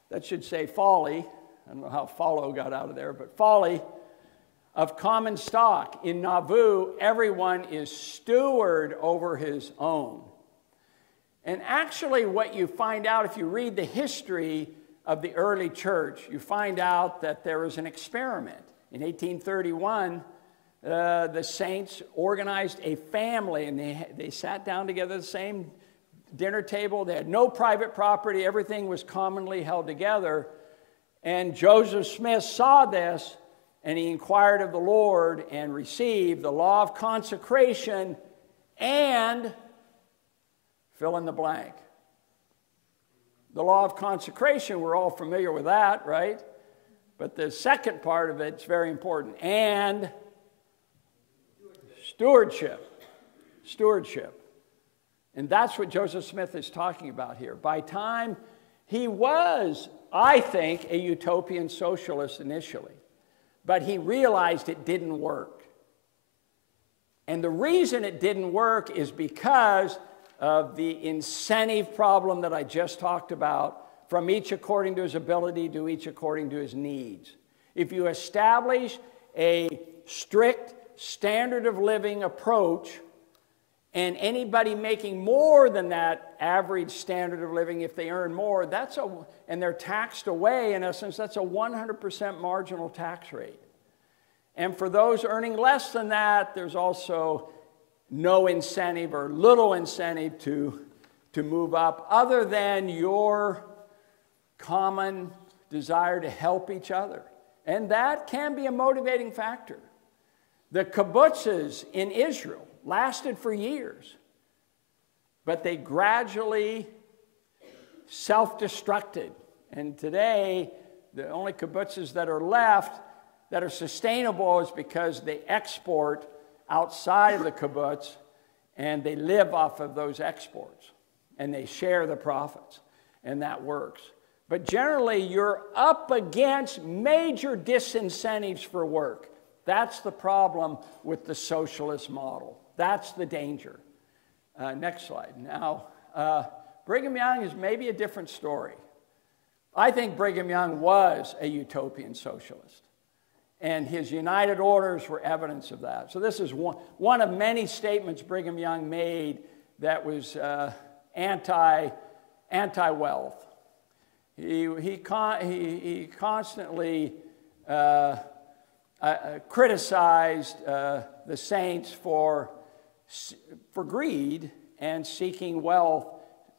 I don't know how follow got out of there, but folly of common stock. In Nauvoo, everyone is steward over his own. And actually what you find out if you read the history of the early church, you find out that there was an experiment. In 1831, the saints organized a family, and they sat down together at the same dinner table. They had no private property. Everything was commonly held together. And Joseph Smith saw this, and he inquired of the Lord and received the law of consecration and fill in the blank. The law of consecration, we're all familiar with that, right? But the second part of it's very important. And stewardship. Stewardship. And that's what Joseph Smith is talking about here. By time he was, I think, a utopian socialist initially. But he realized it didn't work. And the reason it didn't work is because of the incentive problem that I just talked about, from each according to his ability to each according to his needs. If you establish a strict standard of living approach, and anybody making more than that average standard of living, if they earn more, and they're taxed away, in essence, that's a 100% marginal tax rate. And for those earning less than that, there's also no incentive or little incentive to move up, other than your common desire to help each other. And that can be a motivating factor. The kibbutzes in Israel lasted for years, but they gradually self-destructed. And today, the only kibbutzes that are left that are sustainable is because they export outside of the kibbutz, and they live off of those exports, and they share the profits, and that works. But generally, you're up against major disincentives for work. That's the problem with the socialist model. That's the danger. Next slide. Now, Brigham Young is maybe a different story. I think Brigham Young was a utopian socialist, and his United Orders were evidence of that. So this is one of many statements Brigham Young made that was anti-wealth. He constantly criticized the saints for greed and seeking wealth,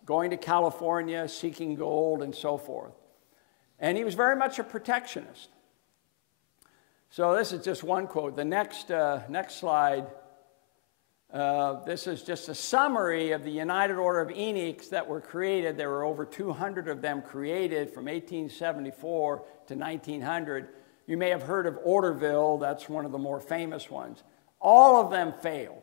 going to California, seeking gold, and so forth. And he was very much a protectionist. So this is just one quote. The next slide, this is just a summary of the United Order of Eunuchs that were created. There were over 200 of them created from 1874 to 1900. You may have heard of Orderville. That's one of the more famous ones. All of them failed.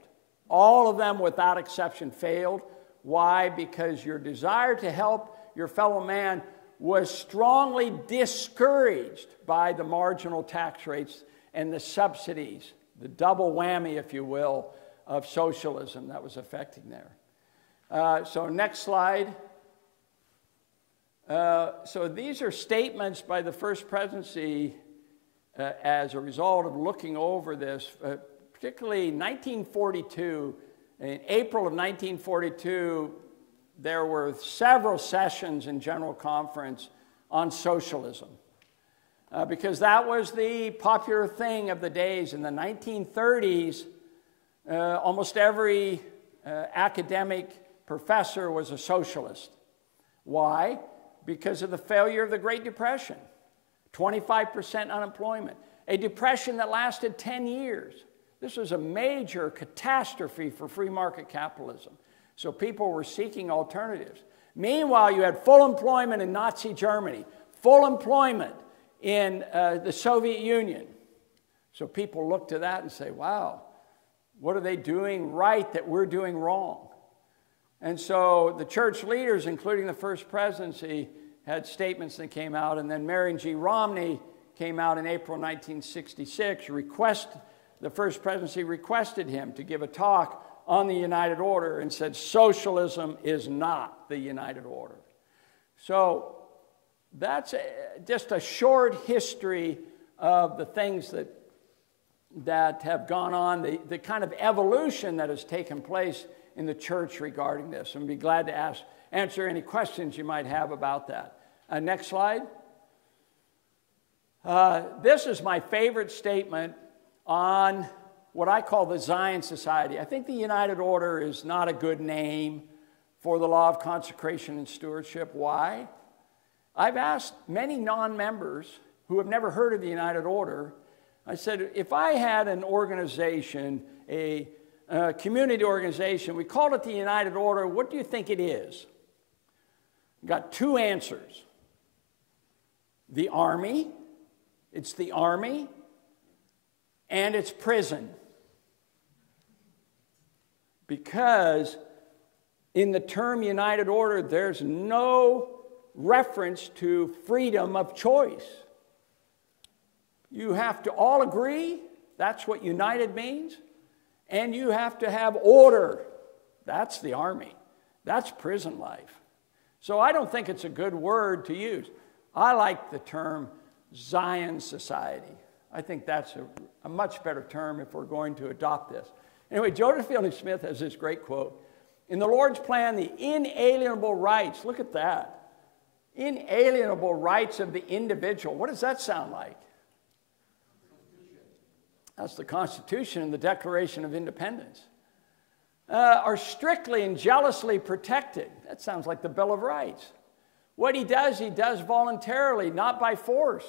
All of them, without exception, failed. Why? Because your desire to help your fellow man was strongly discouraged by the marginal tax rates and the subsidies, the double whammy, if you will, of socialism that was affecting there. So next slide. So these are statements by the First Presidency as a result of looking over this, particularly 1942. In April of 1942, there were several sessions in General Conference on socialism, because that was the popular thing of the days. In the 1930s, almost every academic professor was a socialist. Why? Because of the failure of the Great Depression. 25% unemployment. A depression that lasted 10 years. This was a major catastrophe for free market capitalism. So people were seeking alternatives. Meanwhile, you had full employment in Nazi Germany, full employment in the Soviet Union. So people look to that and say, wow, what are they doing right that we're doing wrong? And so the church leaders, including the First Presidency, had statements that came out, and then Marion G. Romney came out in April 1966, the First Presidency requested him to give a talk on the United Order and said, socialism is not the United Order. So that's just a short history of the things that that have gone on, the kind of evolution that has taken place in the church regarding this. And I'd be glad to answer any questions you might have about that. Next slide. This is my favorite statement on what I call the Zion Society. I think the United Order is not a good name for the law of consecration and stewardship. Why? I've asked many non-members who have never heard of the United Order. I said, if I had an organization, a community organization, we called it the United Order, what do you think it is? Got two answers. The army, it's the army, and it's prison. Because in the term United Order, there's no reference to freedom of choice. You have to all agree, that's what united means, and you have to have order. That's the army. That's prison life. So I don't think it's a good word to use. I like the term Zion Society. I think that's a much better term if we're going to adopt this. Anyway, Joseph Fielding Smith has this great quote. In the Lord's plan, the inalienable rights, look at that. Inalienable rights of the individual. What does that sound like? That's the Constitution and the Declaration of Independence. Are strictly and jealously protected. That sounds like the Bill of Rights. What he does voluntarily, not by force.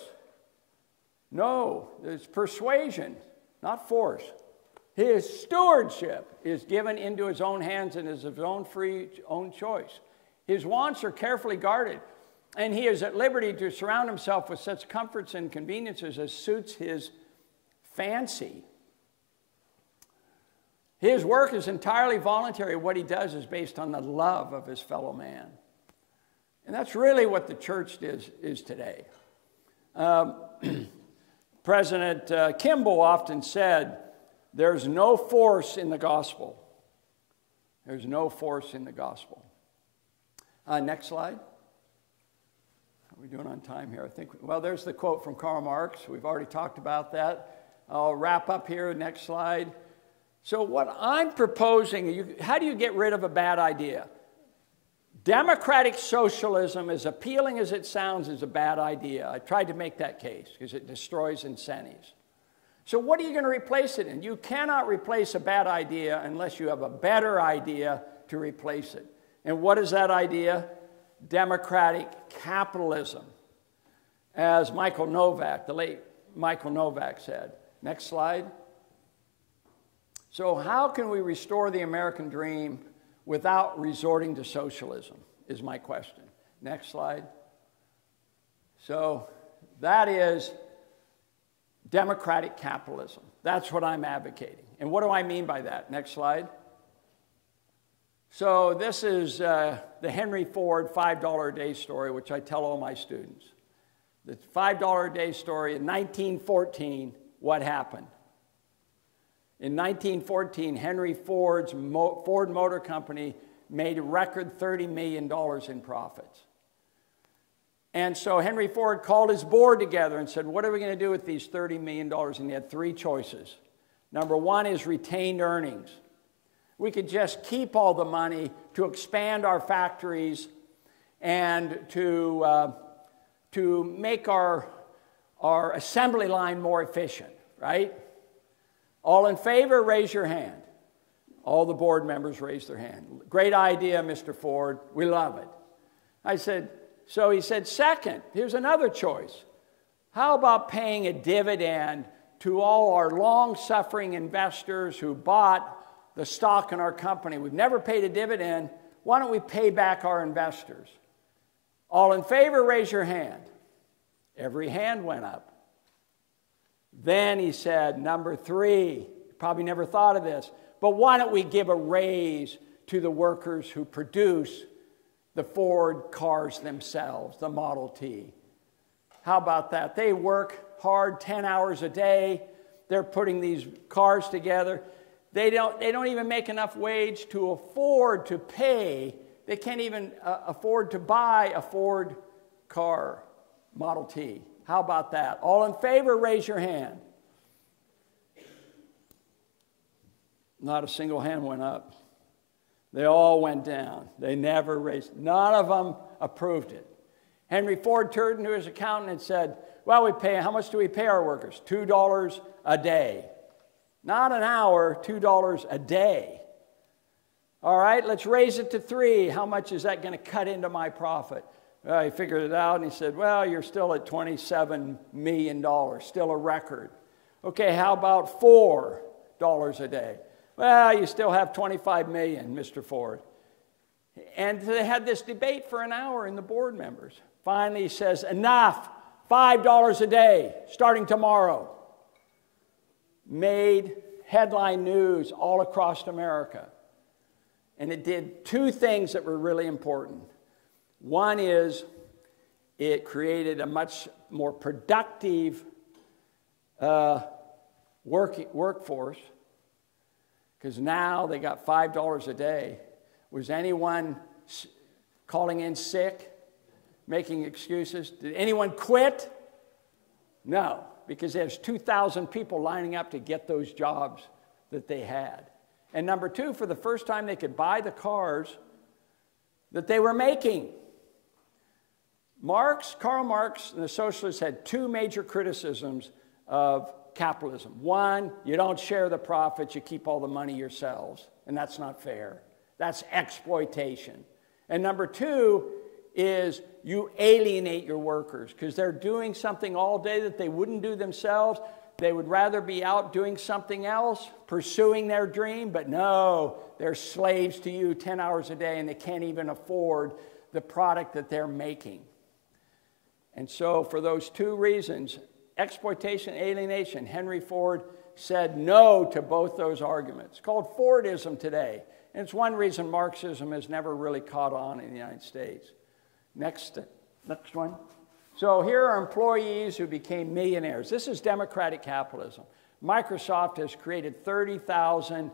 No, it's persuasion, not force. His stewardship is given into his own hands and is of his own choice. His wants are carefully guarded, and he is at liberty to surround himself with such comforts and conveniences as suits his fancy. His work is entirely voluntary. What he does is based on the love of his fellow man. And that's really what the church is today. President Kimball often said, there's no force in the gospel. There's no force in the gospel. Next slide. How are we doing on time here? I think, well, there's the quote from Karl Marx. We've already talked about that. I'll wrap up here. Next slide. So what I'm proposing, how do you get rid of a bad idea? Democratic socialism, as appealing as it sounds, is a bad idea. I tried to make that case because it destroys incentives. So what are you going to replace it in? You cannot replace a bad idea unless you have a better idea to replace it. And what is that idea? Democratic capitalism. As Michael Novak, the late Michael Novak said. Next slide. So how can we restore the American dream without resorting to socialism, is my question. Next slide. So that is democratic capitalism. That's what I'm advocating. And what do I mean by that? Next slide. So this is the Henry Ford $5 a day story, which I tell all my students. The $5 a day story in 1914, what happened? In 1914, Henry Ford's Ford Motor Company made a record $30 million in profits. And so Henry Ford called his board together and said, what are we going to do with these $30 million? And he had three choices. Number one is retained earnings. We could just keep all the money to expand our factories and to make our assembly line more efficient, right? All in favor, raise your hand. All the board members raised their hand. Great idea, Mr. Ford. We love it. I said, so he said, second, here's another choice. How about paying a dividend to all our long-suffering investors who bought the stock in our company? We've never paid a dividend. Why don't we pay back our investors? All in favor, raise your hand. Every hand went up. Then he said, number three, probably never thought of this, but why don't we give a raise to the workers who produce the Ford cars themselves, the Model T? How about that? They work hard 10 hours a day. They're putting these cars together. They don't even make enough wage to afford to pay. They can't even afford to buy a Ford car, Model T. How about that? All in favor, raise your hand. Not a single hand went up. They all went down. They never raised. None of them approved it. Henry Ford turned to his accountant and said, well, how much do we pay our workers? $2 a day. Not an hour, $2 a day. All right, let's raise it to $3. How much is that going to cut into my profit? Well, he figured it out, and he said, well, you're still at $27 million, still a record. Okay, how about $4 a day? Well, you still have $25 million, Mr. Ford. And they had this debate for an hour in the board members. Finally, he says, enough, $5 a day, starting tomorrow. Made headline news all across America. And it did two things that were really important. One is it created a much more productive workforce, because now they got $5 a day. Was anyone calling in sick, making excuses? Did anyone quit? No, because there's 2,000 people lining up to get those jobs that they had. And number two, for the first time, they could buy the cars that they were making. Karl Marx and the Socialists had two major criticisms of capitalism. One, you don't share the profits, you keep all the money yourselves, and that's not fair. That's exploitation. And number two is you alienate your workers because they're doing something all day that they wouldn't do themselves. They would rather be out doing something else, pursuing their dream, but no, they're slaves to you 10 hours a day, and they can't even afford the product that they're making. And so for those two reasons, exploitation, alienation, Henry Ford said no to both those arguments. It's called Fordism today. And it's one reason Marxism has never really caught on in the United States. Next one. So here are employees who became millionaires. This is democratic capitalism. Microsoft has created 30,000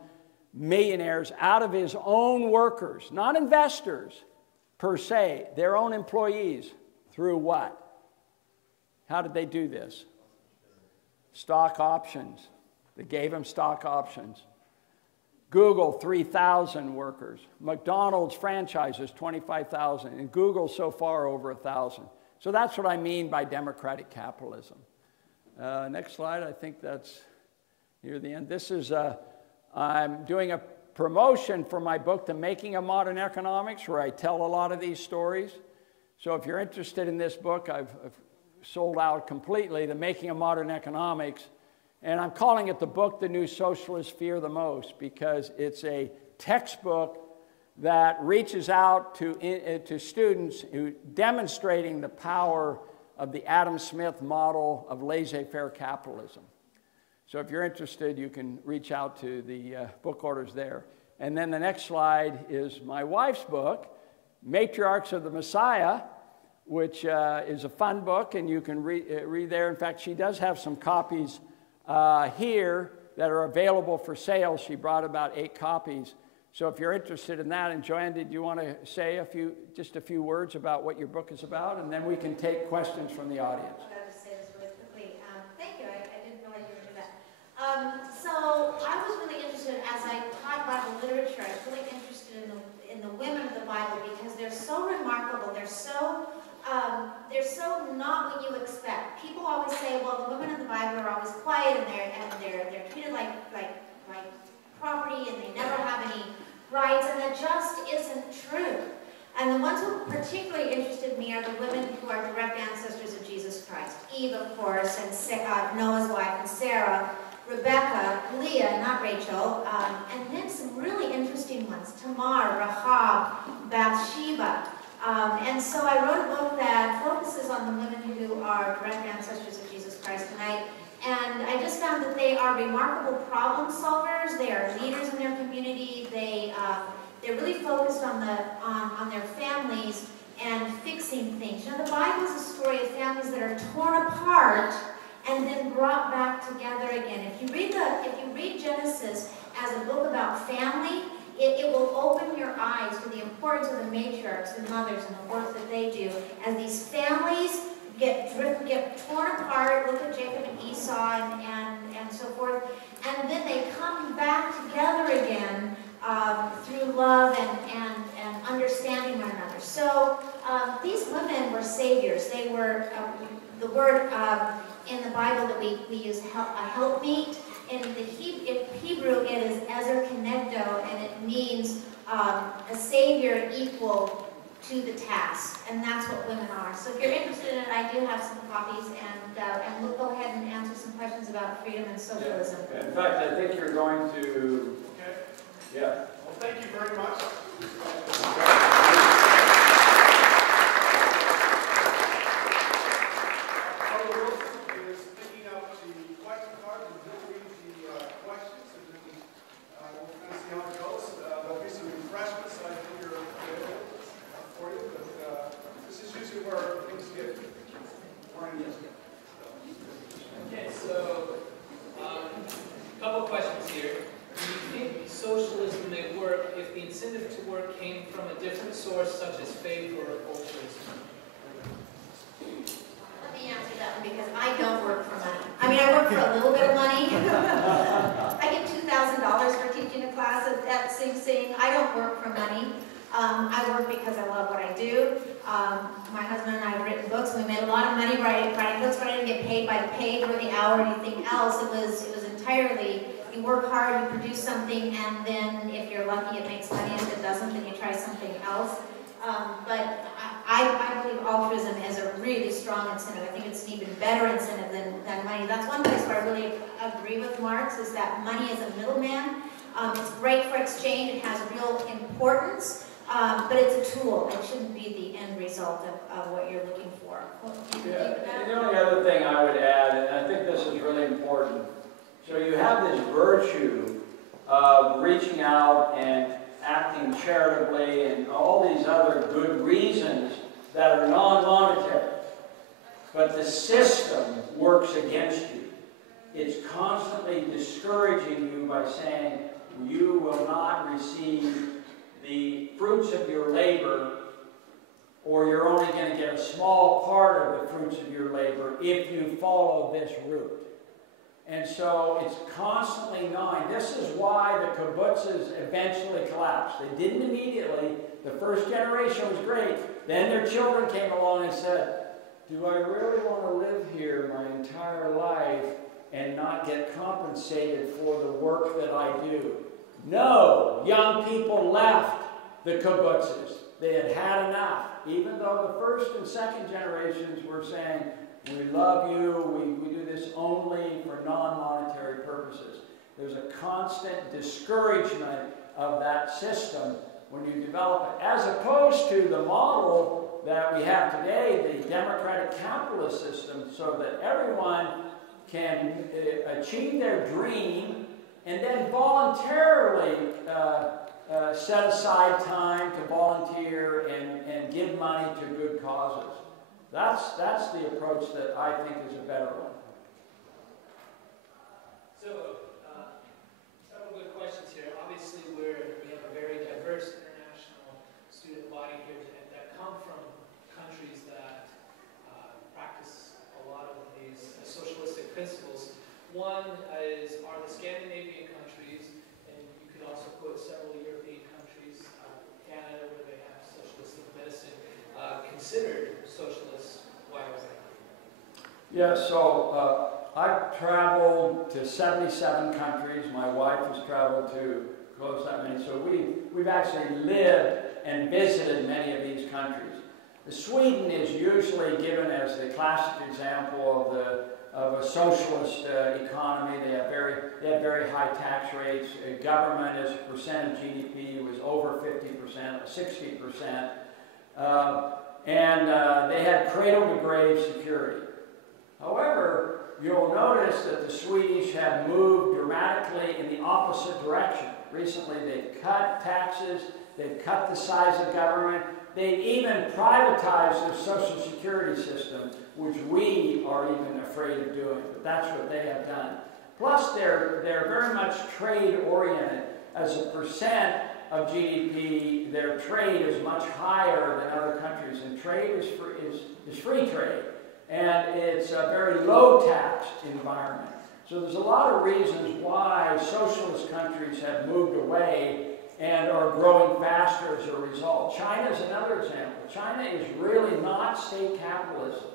millionaires out of his own workers, not investors per se, their own employees. Through what? How did they do this? Stock options. They gave them stock options. Google, 3,000 workers. McDonald's franchises, 25,000. And Google so far over 1,000. So that's what I mean by democratic capitalism. Next slide. I think that's near the end. This is, I'm doing a promotion for my book, The Making of Modern Economics, where I tell a lot of these stories. So if you're interested in this book, I've sold out completely, The Making of Modern Economics. And I'm calling it the book the new socialists fear the most, because it's a textbook that reaches out to students who demonstrating the power of the Adam Smith model of laissez-faire capitalism. So if you're interested, you can reach out to the book orders there. And then the next slide is my wife's book, Matriarchs of the Messiah, which is a fun book, and you can read there. In fact, she does have some copies here that are available for sale. She brought about 8 copies. So if you're interested in that, and Joanne, did you want to say just a few words about what your book is about, and then we can take questions from the audience. I'll just say this really quickly. Thank you. I didn't realize you were going to do that. So I was really interested, as I taught Bible literature, I was really interested in the women of the Bible, because they're so remarkable. They're so not what you expect. People always say, well, the women in the Bible are always quiet, and they're treated like property, and they never have any rights, and that just isn't true. And the ones who particularly interested me are the women who are direct ancestors of Jesus Christ. Eve, of course, and Noah's wife, and Sarah, Rebecca, Leah, not Rachel, and then some really interesting ones, Tamar, Rahab, Bathsheba. And so I wrote a book that focuses on the women who are direct ancestors of Jesus Christ. And I just found that they are remarkable problem solvers. They are leaders in their community. They're really focused on their families and fixing things. You know, the Bible is a story of families that are torn apart and then brought back together again. If you read Genesis as a book about family, it will open your eyes to the importance of the matriarchs and mothers and the work that they do as these families get torn apart. Look at Jacob and Esau and so forth, and then they come back together saviors. They were, the word in the Bible that we use, a helpmeet. In Hebrew, it is ezer kenegdo, and it means a savior equal to the task, and that's what women are. So if you're interested in it, I do have some copies, and we'll go ahead and answer some questions about freedom and socialism. Yeah. In fact, I think you're going to... Okay. Yeah. Well, thank you very much. Okay, so a couple questions here. Do you think socialism may work if the incentive to work came from a different source, such as faith or altruism? Let me answer that one because I don't work for money. I mean, I work for a little bit of money. I get $2,000 for teaching a class at Sing Sing. I don't work for money. I work because I love what I do. My husband and I have written books. We made a lot of money writing books, but I didn't get paid by the page or the hour or anything else. It was entirely, you work hard, you produce something, and then if you're lucky, it makes money. If it doesn't, then you try something else. But I believe altruism is a really strong incentive. I think it's an even better incentive than money. That's one place where I really agree with Marx, is that money is a middleman. It's great for exchange. It has real importance. But it's a tool. It shouldn't be the end result of what you're looking for. Yeah. The only other thing I would add, and I think this is really important, so you have this virtue of reaching out and acting charitably and all these other good reasons that are non-monetary. But the system works against you. It's constantly discouraging you by saying you will not receive the fruits of your labor, or you're only going to get a small part of the fruits of your labor if you follow this route. And so it's constantly gnawing. This is why the kibbutzes eventually collapsed. They didn't immediately. The first generation was great. Then their children came along and said, do I really want to live here my entire life and not get compensated for the work that I do? No, young people left the kibbutzes. They had had enough. Even though the first and second generations were saying, we love you, we do this only for non-monetary purposes. There's a constant discouragement of that system when you develop it, as opposed to the model that we have today, the democratic capitalist system, so that everyone can achieve their dream and then voluntarily set aside time to volunteer and give money to good causes. That's the approach that I think is a better one. So, several good questions here. Obviously, we have a very diverse international student body here that come from countries that practice a lot of these socialistic principles. One are the Scandinavian countries, and you could also put several European countries, Canada, where they have socialistic medicine, considered socialist. Why was that? Yeah, so I've traveled to 77 countries. My wife has traveled to close that many. So we've actually lived and visited many of these countries. Sweden is usually given as the classic example of a socialist economy. They have very high tax rates. Government as a percent of GDP was over 50%, 60%. And they had cradle-to-grave security. However, you'll notice that the Swedish have moved dramatically in the opposite direction. Recently, they've cut taxes, they've cut the size of government, they've even privatized their social security system, which we are even afraid of doing, but that's what they have done. Plus, they're very much trade-oriented. As a percent of GDP, their trade is much higher than other countries, and trade is free trade. And it's a very low-tax environment. So there's a lot of reasons why socialist countries have moved away and are growing faster as a result. China is another example. China is really not state capitalism.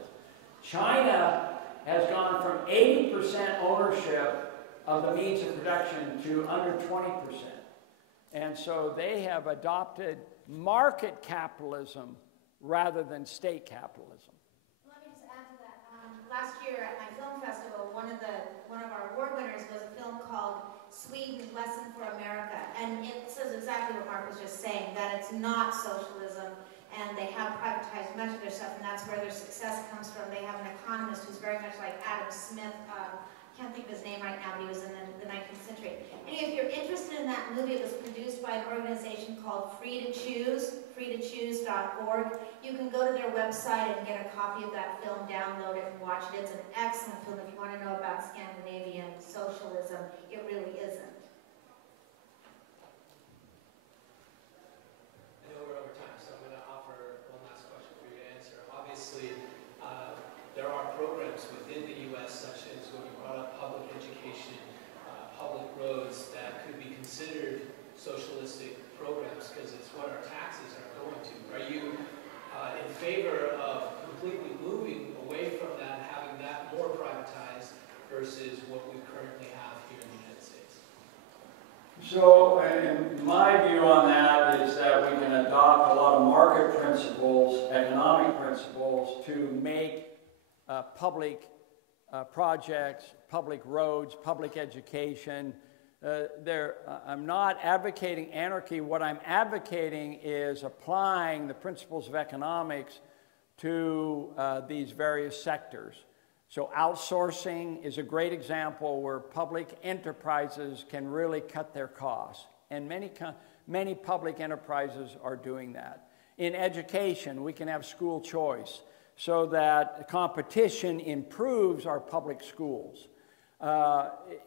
China has gone from 80% ownership of the means of production to under 20%. And so they have adopted market capitalism rather than state capitalism. Let me just add to that. Last year at my film festival, one of our award winners was a film called Sweden's Lesson for America. And it says exactly what Mark was just saying, that it's not socialism, and they have privatized much of their stuff, and that's where their success comes from. They have an economist who's very much like Adam Smith. I can't think of his name right now, but he was in the 19th century. Anyway, if you're interested in that movie, it was produced by an organization called Free to Choose, freetochoose.org. You can go to their website and get a copy of that film, download it, and watch it. It's an excellent film if you want to know about Scandinavian socialism. It really isn't. I know we're over time, so I'm going to offer one last question for you to answer. Obviously, there are programs within the U.S., such as what you brought up, public education, public roads, that could be considered socialistic programs because it's what our taxes are going to. Are you in favor of completely moving away from that, having that more privatized versus what we currently have here in the United States? So, and my view on that is that we can adopt a lot of market principles, economic principles, to make public projects, public roads, public education. I'm not advocating anarchy. What I'm advocating is applying the principles of economics to these various sectors. So outsourcing is a great example where public enterprises can really cut their costs. And many public enterprises are doing that. In education, we can have school choice so that competition improves our public schools.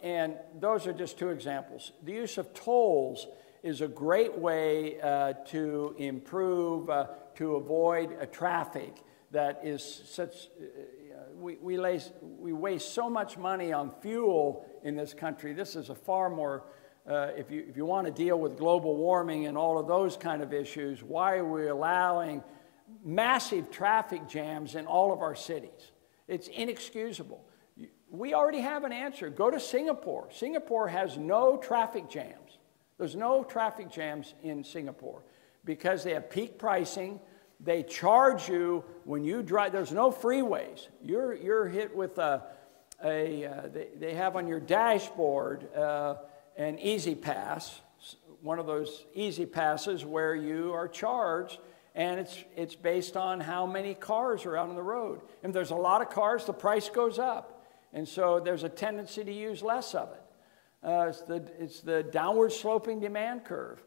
And those are just two examples. The use of tolls is a great way to improve, to avoid traffic that is such, we waste so much money on fuel in this country. This is a far more, if you want to deal with global warming and all of those kind of issues, why are we allowing massive traffic jams in all of our cities? It's inexcusable. We already have an answer. Go to Singapore. Singapore has no traffic jams. There's no traffic jams in Singapore because they have peak pricing. They charge you when you drive. There's no freeways. You're hit with they have on your dashboard an Easy Pass, one of those Easy Passes where you are charged, and it's based on how many cars are out on the road. If there's a lot of cars, the price goes up. And so there's a tendency to use less of it. It's the downward sloping demand curve.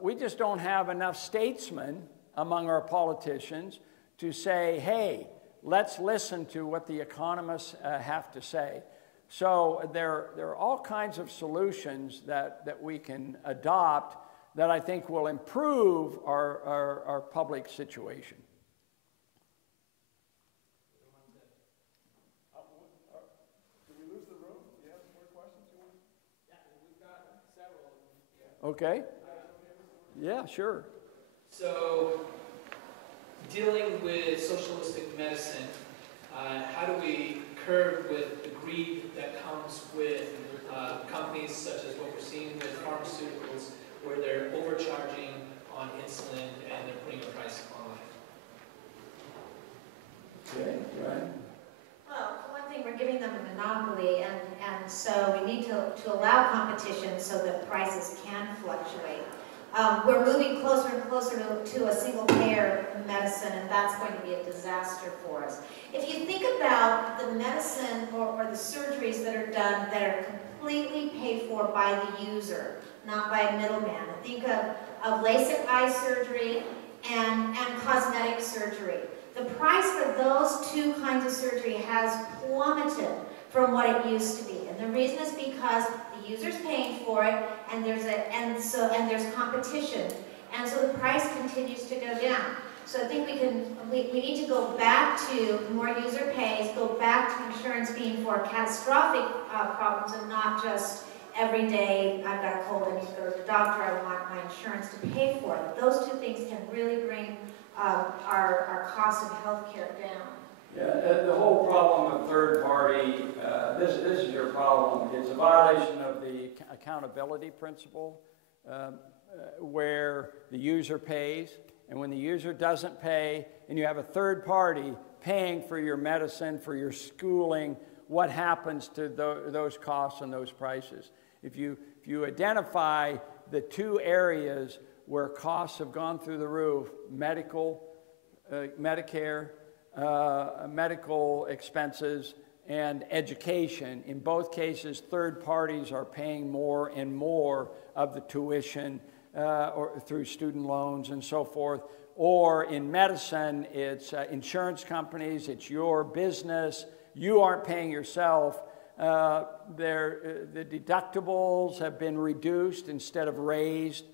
We just don't have enough statesmen among our politicians to say, hey, let's listen to what the economists have to say. So there are all kinds of solutions that we can adopt that I think will improve our public situation. Okay. Yeah, sure. So, dealing with socialistic medicine, how do we curb with the greed that comes with companies such as what we're seeing with pharmaceuticals, where they're overcharging on insulin and they're putting a price on life? Okay, right. Well, for one thing, we're giving them a monopoly, and so we need to allow competition so that prices can fluctuate. We're moving closer and closer to a single-payer medicine, and that's going to be a disaster for us. If you think about the medicine or the surgeries that are done that are completely paid for by the user, not by a middleman. Think of LASIK eye surgery and cosmetic surgery. The price for those two kinds of surgery has plummeted from what it used to be. And the reason is because the user's paying for it, and there's competition. And so the price continues to go down. So I think we need to go back to more user pays, go back to insurance being for catastrophic problems and not just every day I've got a cold, I need to go to the doctor, I want my insurance to pay for it. Those two things can really bring our cost of health care down. Yeah, the whole problem of third party, this is your problem. It's a violation of the accountability principle, where the user pays, and when the user doesn't pay, and you have a third party paying for your medicine, for your schooling, what happens to those costs and those prices? If you identify the two areas where costs have gone through the roof, Medicare, medical expenses, and education, in both cases, third parties are paying more and more of the tuition or through student loans and so forth. Or in medicine, it's insurance companies, it's your business, you aren't paying yourself. The deductibles have been reduced instead of raised.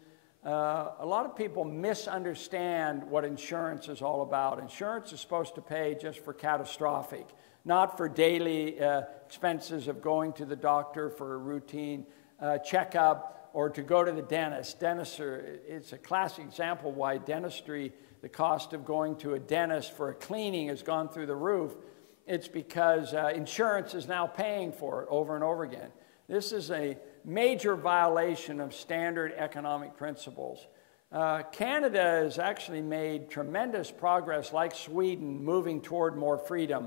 A lot of people misunderstand what insurance is all about. Insurance is supposed to pay just for catastrophic, not for daily expenses of going to the doctor for a routine checkup or to go to the dentist. It's a classic example why dentistry, the cost of going to a dentist for a cleaning has gone through the roof. It's because insurance is now paying for it over and over again. This is a major violation of standard economic principles. Canada has actually made tremendous progress, like Sweden, moving toward more freedom.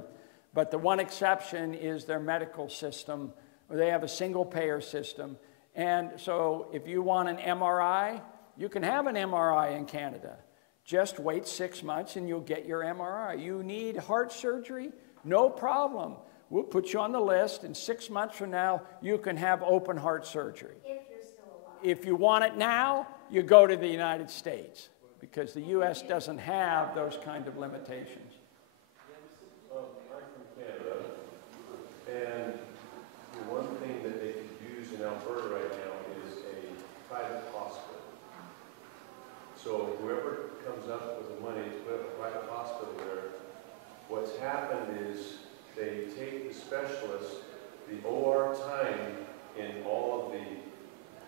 But the one exception is their medical system. They have a single payer system. And so if you want an MRI, you can have an MRI in Canada. Just wait 6 months and you'll get your MRI. You need heart surgery? No problem. We'll put you on the list, and 6 months from now, you can have open heart surgery. If you're still alive. If you want it now, you go to the United States, because the U.S. doesn't have those kind of limitations. I'm from Canada, and the one thing that they could use in Alberta right now is a private hospital. So whoever comes up with the money to put a private hospital there, what's happened is they take the specialists, the OR time in all of the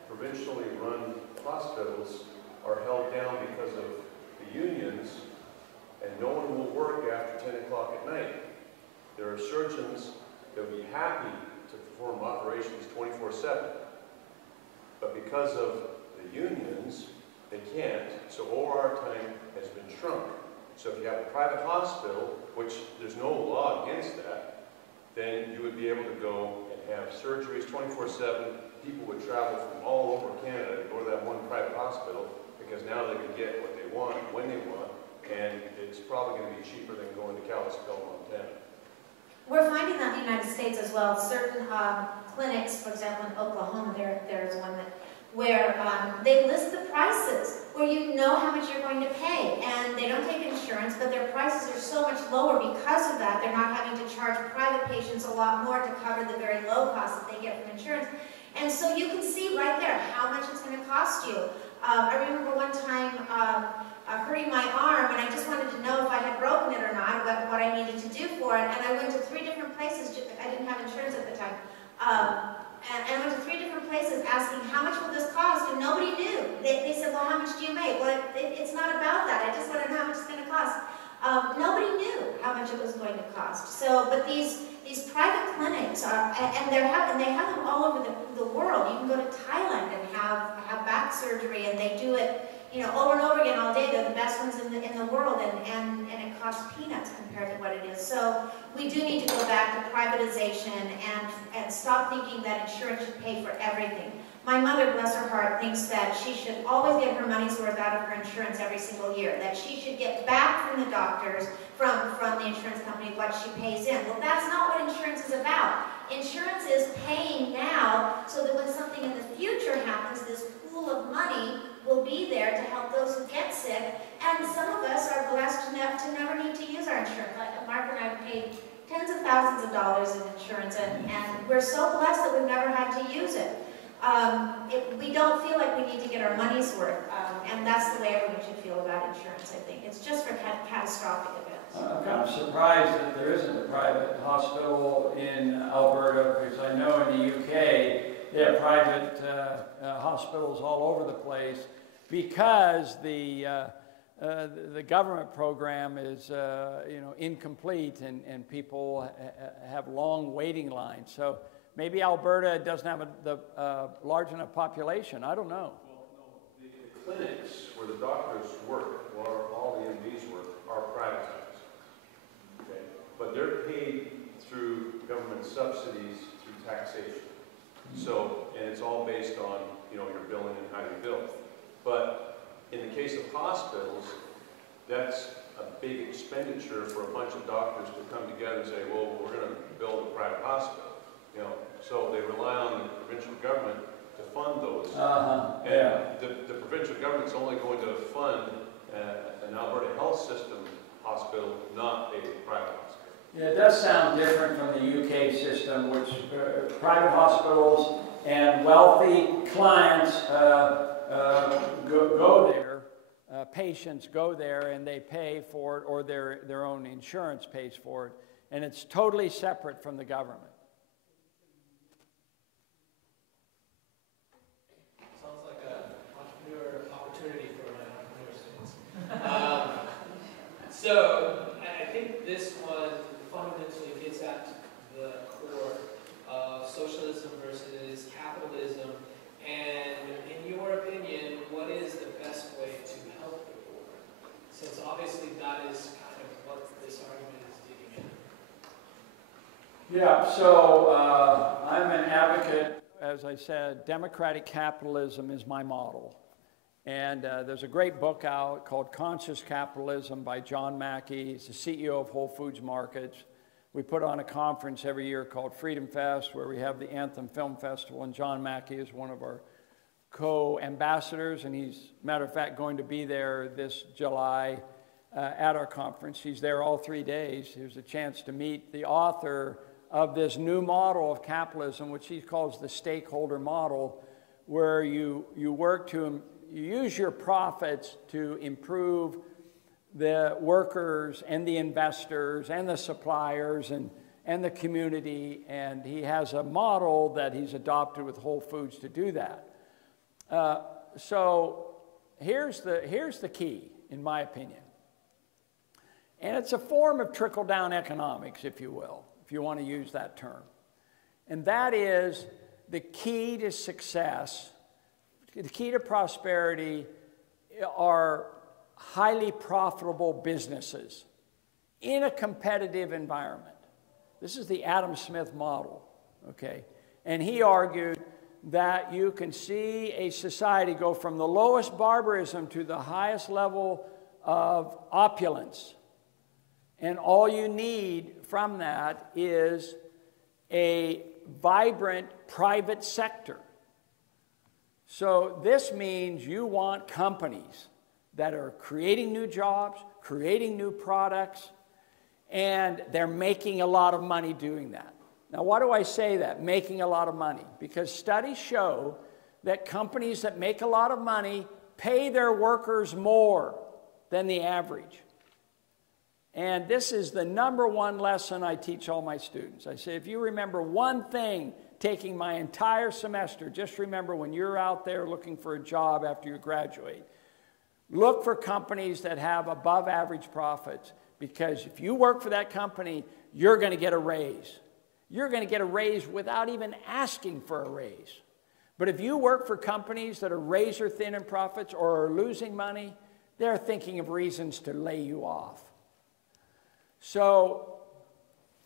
provincially run hospitals are held down because of the unions, and no one will work after 10 o'clock at night. There are surgeons that would be happy to perform operations 24/7, but because of the unions, they can't, so OR time has been shrunk. So if you have a private hospital, which there's no law against that, then you would be able to go and have surgeries 24/7. People would travel from all over Canada to go to that one private hospital, because now they can get what they want, when they want, and it's probably going to be cheaper than going to Kalispell, Montana. We're finding that in the United States as well. Certain clinics, for example, in Oklahoma, there's one where they list the prices, where you know how much you're going to pay, and they don't take insurance, but their prices are so much lower because of that. They're not having to charge private patients a lot more to cover the very low cost that they get from insurance. And so you can see right there how much it's going to cost you. I remember one time hurting my arm, and I just wanted to know if I had broken it or not, what I needed to do for it, and I went to 3 different places. I didn't have insurance at the time. And I went to 3 different places asking, how much will this cost? And nobody knew. They said, well, how much do you make? Well, it's not about that. I just want to know how much it's going to cost. Nobody knew how much it was going to cost. So, but these private clinics are, and they have them all over the world. You can go to Thailand and have back surgery, and they do it, over and over again all day. They're the best ones in the world, and it costs peanuts compared to what it is. So we do need to go back to privatization and stop thinking that insurance should pay for everything. My mother, bless her heart, thinks that she should always get her money's worth out of her insurance every single year, that she should get back from the doctors, from the insurance company, what she pays in. Well, that's not what insurance is about. Insurance is paying now so that when something in the future happens, this pool of money will be there to help those who get sick. And some of us are blessed to never need to use our insurance. Like Mark and I have paid tens of thousands of dollars in insurance, and we're so blessed that we've never had to use it. We don't feel like we need to get our money's worth, and that's the way everyone should feel about insurance, I think. It's just for catastrophic events. I'm kind of surprised that there isn't a private hospital in Alberta, because I know in the UK they have private hospitals all over the place because the government program is incomplete and people have long waiting lines. So maybe Alberta doesn't have a large enough population. I don't know. Well, no, the clinics where the doctors work, where all the MDs work, are privatized. Okay? But they're paid through government subsidies through taxation. So, and it's all based on, your billing and how you bill. But in the case of hospitals, that's a big expenditure for a bunch of doctors to come together and say, well, we're going to build a private hospital. So they rely on the provincial government to fund those. And the provincial government's only going to fund an Alberta health system hospital, not a private hospital. Yeah, it does sound different from the UK system, which private hospitals and wealthy clients go there, patients go there and they pay for it, or their own insurance pays for it, and it's totally separate from the government. Sounds like an entrepreneur opportunity for my entrepreneur students. So I think this one fundamentally gets at the core of socialism versus capitalism. And in your opinion, what is the best way to help the poor? Since obviously that is kind of what this argument is digging at. Yeah, so I'm an advocate, as I said, democratic capitalism is my model. And there's a great book out called Conscious Capitalism by John Mackey. He's the CEO of Whole Foods Markets. We put on a conference every year called Freedom Fest, where we have the Anthem Film Festival, and John Mackey is one of our co-ambassadors, and he's, matter of fact, going to be there this July at our conference. He's there all 3 days. There's a chance to meet the author of this new model of capitalism, which he calls the stakeholder model, where you work to, you use your profits to improve the workers and the investors and the suppliers and the community, and he has a model that he's adopted with Whole Foods to do that. So here's the key, in my opinion. And it's a form of trickle-down economics, if you will, if you want to use that term. And that is the key to success, the key to prosperity are highly profitable businesses in a competitive environment. This is the Adam Smith model, okay? And he argued that you can see a society go from the lowest barbarism to the highest level of opulence. And all you need from that is a vibrant private sector. So this means you want companies that are creating new jobs, creating new products, and they're making a lot of money doing that. Now, why do I say that, making a lot of money? Because studies show that companies that make a lot of money pay their workers more than the average. And this is the #1 lesson I teach all my students. I say, if you remember one thing taking my entire semester, just remember when you're out there looking for a job after you graduate, look for companies that have above average profits, because if you work for that company, you're going to get a raise. You're going to get a raise without even asking for a raise. But if you work for companies that are razor thin in profits or are losing money, they're thinking of reasons to lay you off. So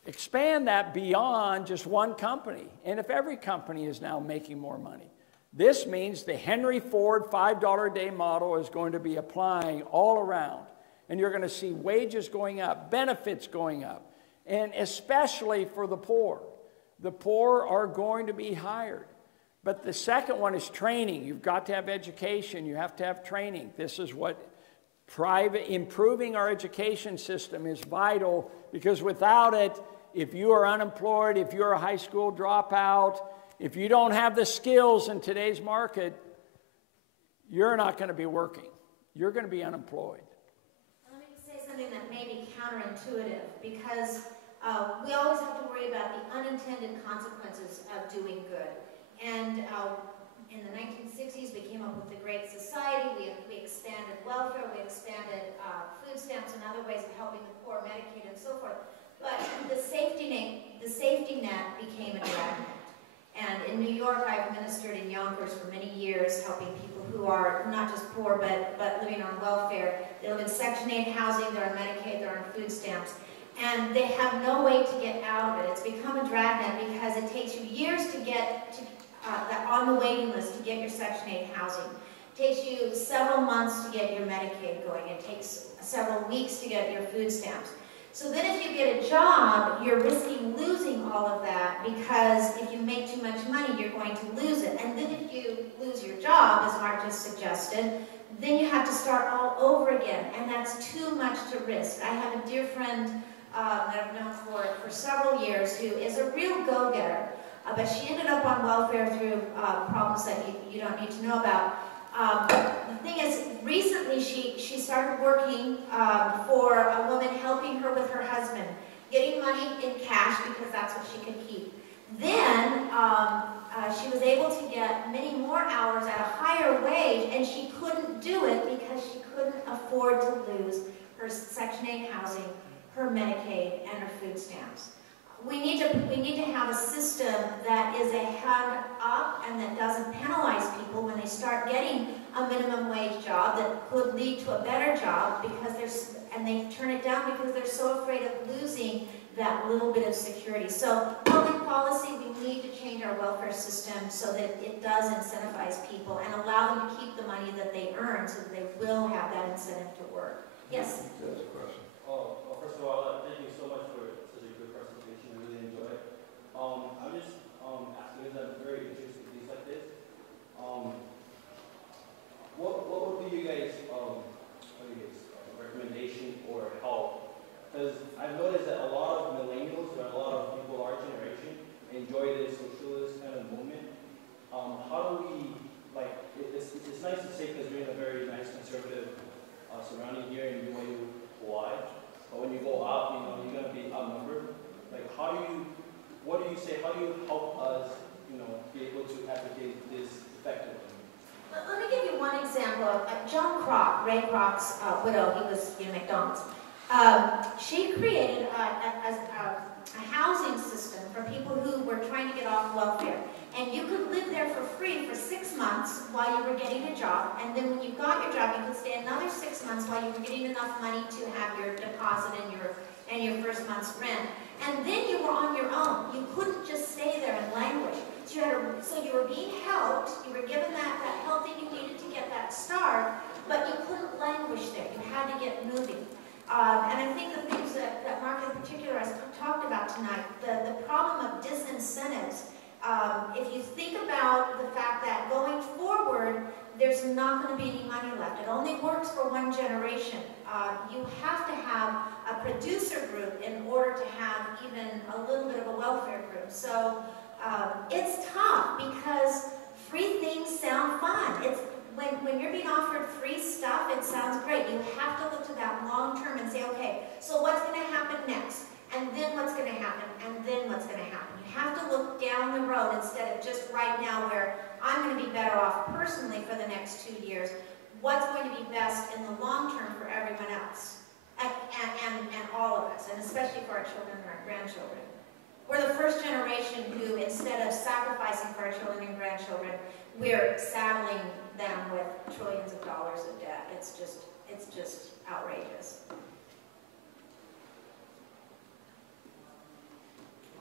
expand that beyond just one company. And if every company is now making more money, this means the Henry Ford $5 a day model is going to be applying all around. And you're going to see wages going up, benefits going up, and especially for the poor. The poor are going to be hired. But the second one is training. You've got to have education. You have to have training. This is what improving our education system is vital, because without it, if you are unemployed, if you're a high school dropout, if you don't have the skills in today's market, you're not going to be working. You're going to be unemployed. Let me say something that may be counterintuitive, because we always have to worry about the unintended consequences of doing good. And in the 1960s, we came up with the Great Society. We expanded welfare, we expanded food stamps and other ways of helping the poor, Medicaid, and so forth. But the safety net became a dragnet. And in New York, I've ministered in Yonkers for many years, helping people who are not just poor, but living on welfare. They live in Section 8 housing, they're on Medicaid, they're on food stamps. And they have no way to get out of it. It's become a dragnet because it takes you years to get on the waiting list to get your Section 8 housing. It takes you several months to get your Medicaid going. It takes several weeks to get your food stamps. So then if you get a job, you're risking losing all of that because if you make too much money, you're going to lose it. And then if you lose your job, as Mark just suggested, then you have to start all over again. And that's too much to risk. I have a dear friend that I've known for several years who is a real go-getter. But she ended up on welfare through problems that you don't need to know about. The thing is, recently she started working for a woman helping her with her husband, getting money in cash because that's what she could keep. Then she was able to get many more hours at a higher wage, and she couldn't do it because she couldn't afford to lose her Section 8 housing, her Medicaid, and her food stamps. We need to have a system that is a hand up and that doesn't penalize people when they start getting a minimum wage job that could lead to a better job and they turn it down because they're so afraid of losing that little bit of security. So public policy, we need to change our welfare system so that it does incentivize people and allow them to keep the money that they earn so that they will have that incentive to work. Yes? That's a question. Well, first of all, thank you so much for such a good presentation. I really enjoyed it. I'm just asking because I'm very interested in things like this. What would be you guys' recommendation or help? Because I've noticed that a lot of millennials or a lot of people our generation enjoy this socialist kind of movement. How do we, like, it's nice to say because we're in a very nice conservative surrounding here in BYU, Hawaii. But when you go out, you're going to be outnumbered. Like, what do you say, how do you help us, be able to advocate this effectively? Let me give you one example. Joan Kroc, Ray Kroc's widow, he was in McDonald's. She created a housing system for people who were trying to get off welfare. And you could live there for free for 6 months while you were getting a job. And then when you got your job, you could stay another 6 months while you were getting enough money to have your deposit and your first month's rent. And then you were on your own. You couldn't just stay there and languish. So you were being helped. You were given that help that you needed to get that start, but you couldn't languish there. You had to get moving. And I think the things that Mark in particular has talked about tonight, the problem of disincentives. If you think about the fact that going forward, there's not going to be any money left. It only works for one generation. You have to have a producer group in order to have even a little bit of a welfare group. So it's tough because free things sound fun. It's when you're being offered free stuff, it sounds great. You have to look to that long term and say, okay, so what's going to happen next? And then what's going to happen? And then what's going to happen? You have to look down the road instead of just right now where I'm going to be better off personally for the next 2 years. What's going to be best in the long term for everyone else? And all of us, and especially for our children and our grandchildren. We're the first generation who, instead of sacrificing for our children and grandchildren, we're saddling them with trillions of dollars of debt. It's just outrageous.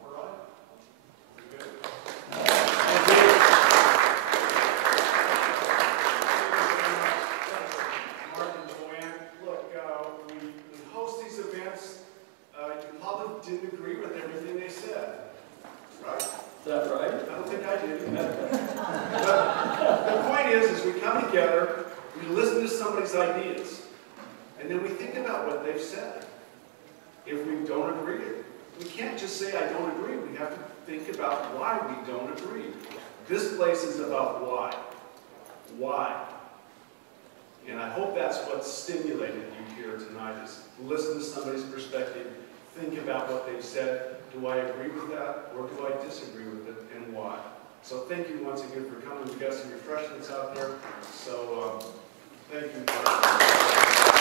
All right. Good. Mark and Joanne, look, we host these events. You probably didn't agree with everything they said, right? Is that right? I don't think I did. But the point is we come together, we listen to somebody's ideas, and then we think about what they've said. If we don't agree, we can't just say, I don't agree. We have to think about why we don't agree. This place is about why. Why? And I hope that's what stimulated you here tonight, is listen to somebody's perspective, think about what they've said. Do I agree with that, or do I disagree with it, and why? So thank you once again for coming. We've got some refreshments out there. So thank you.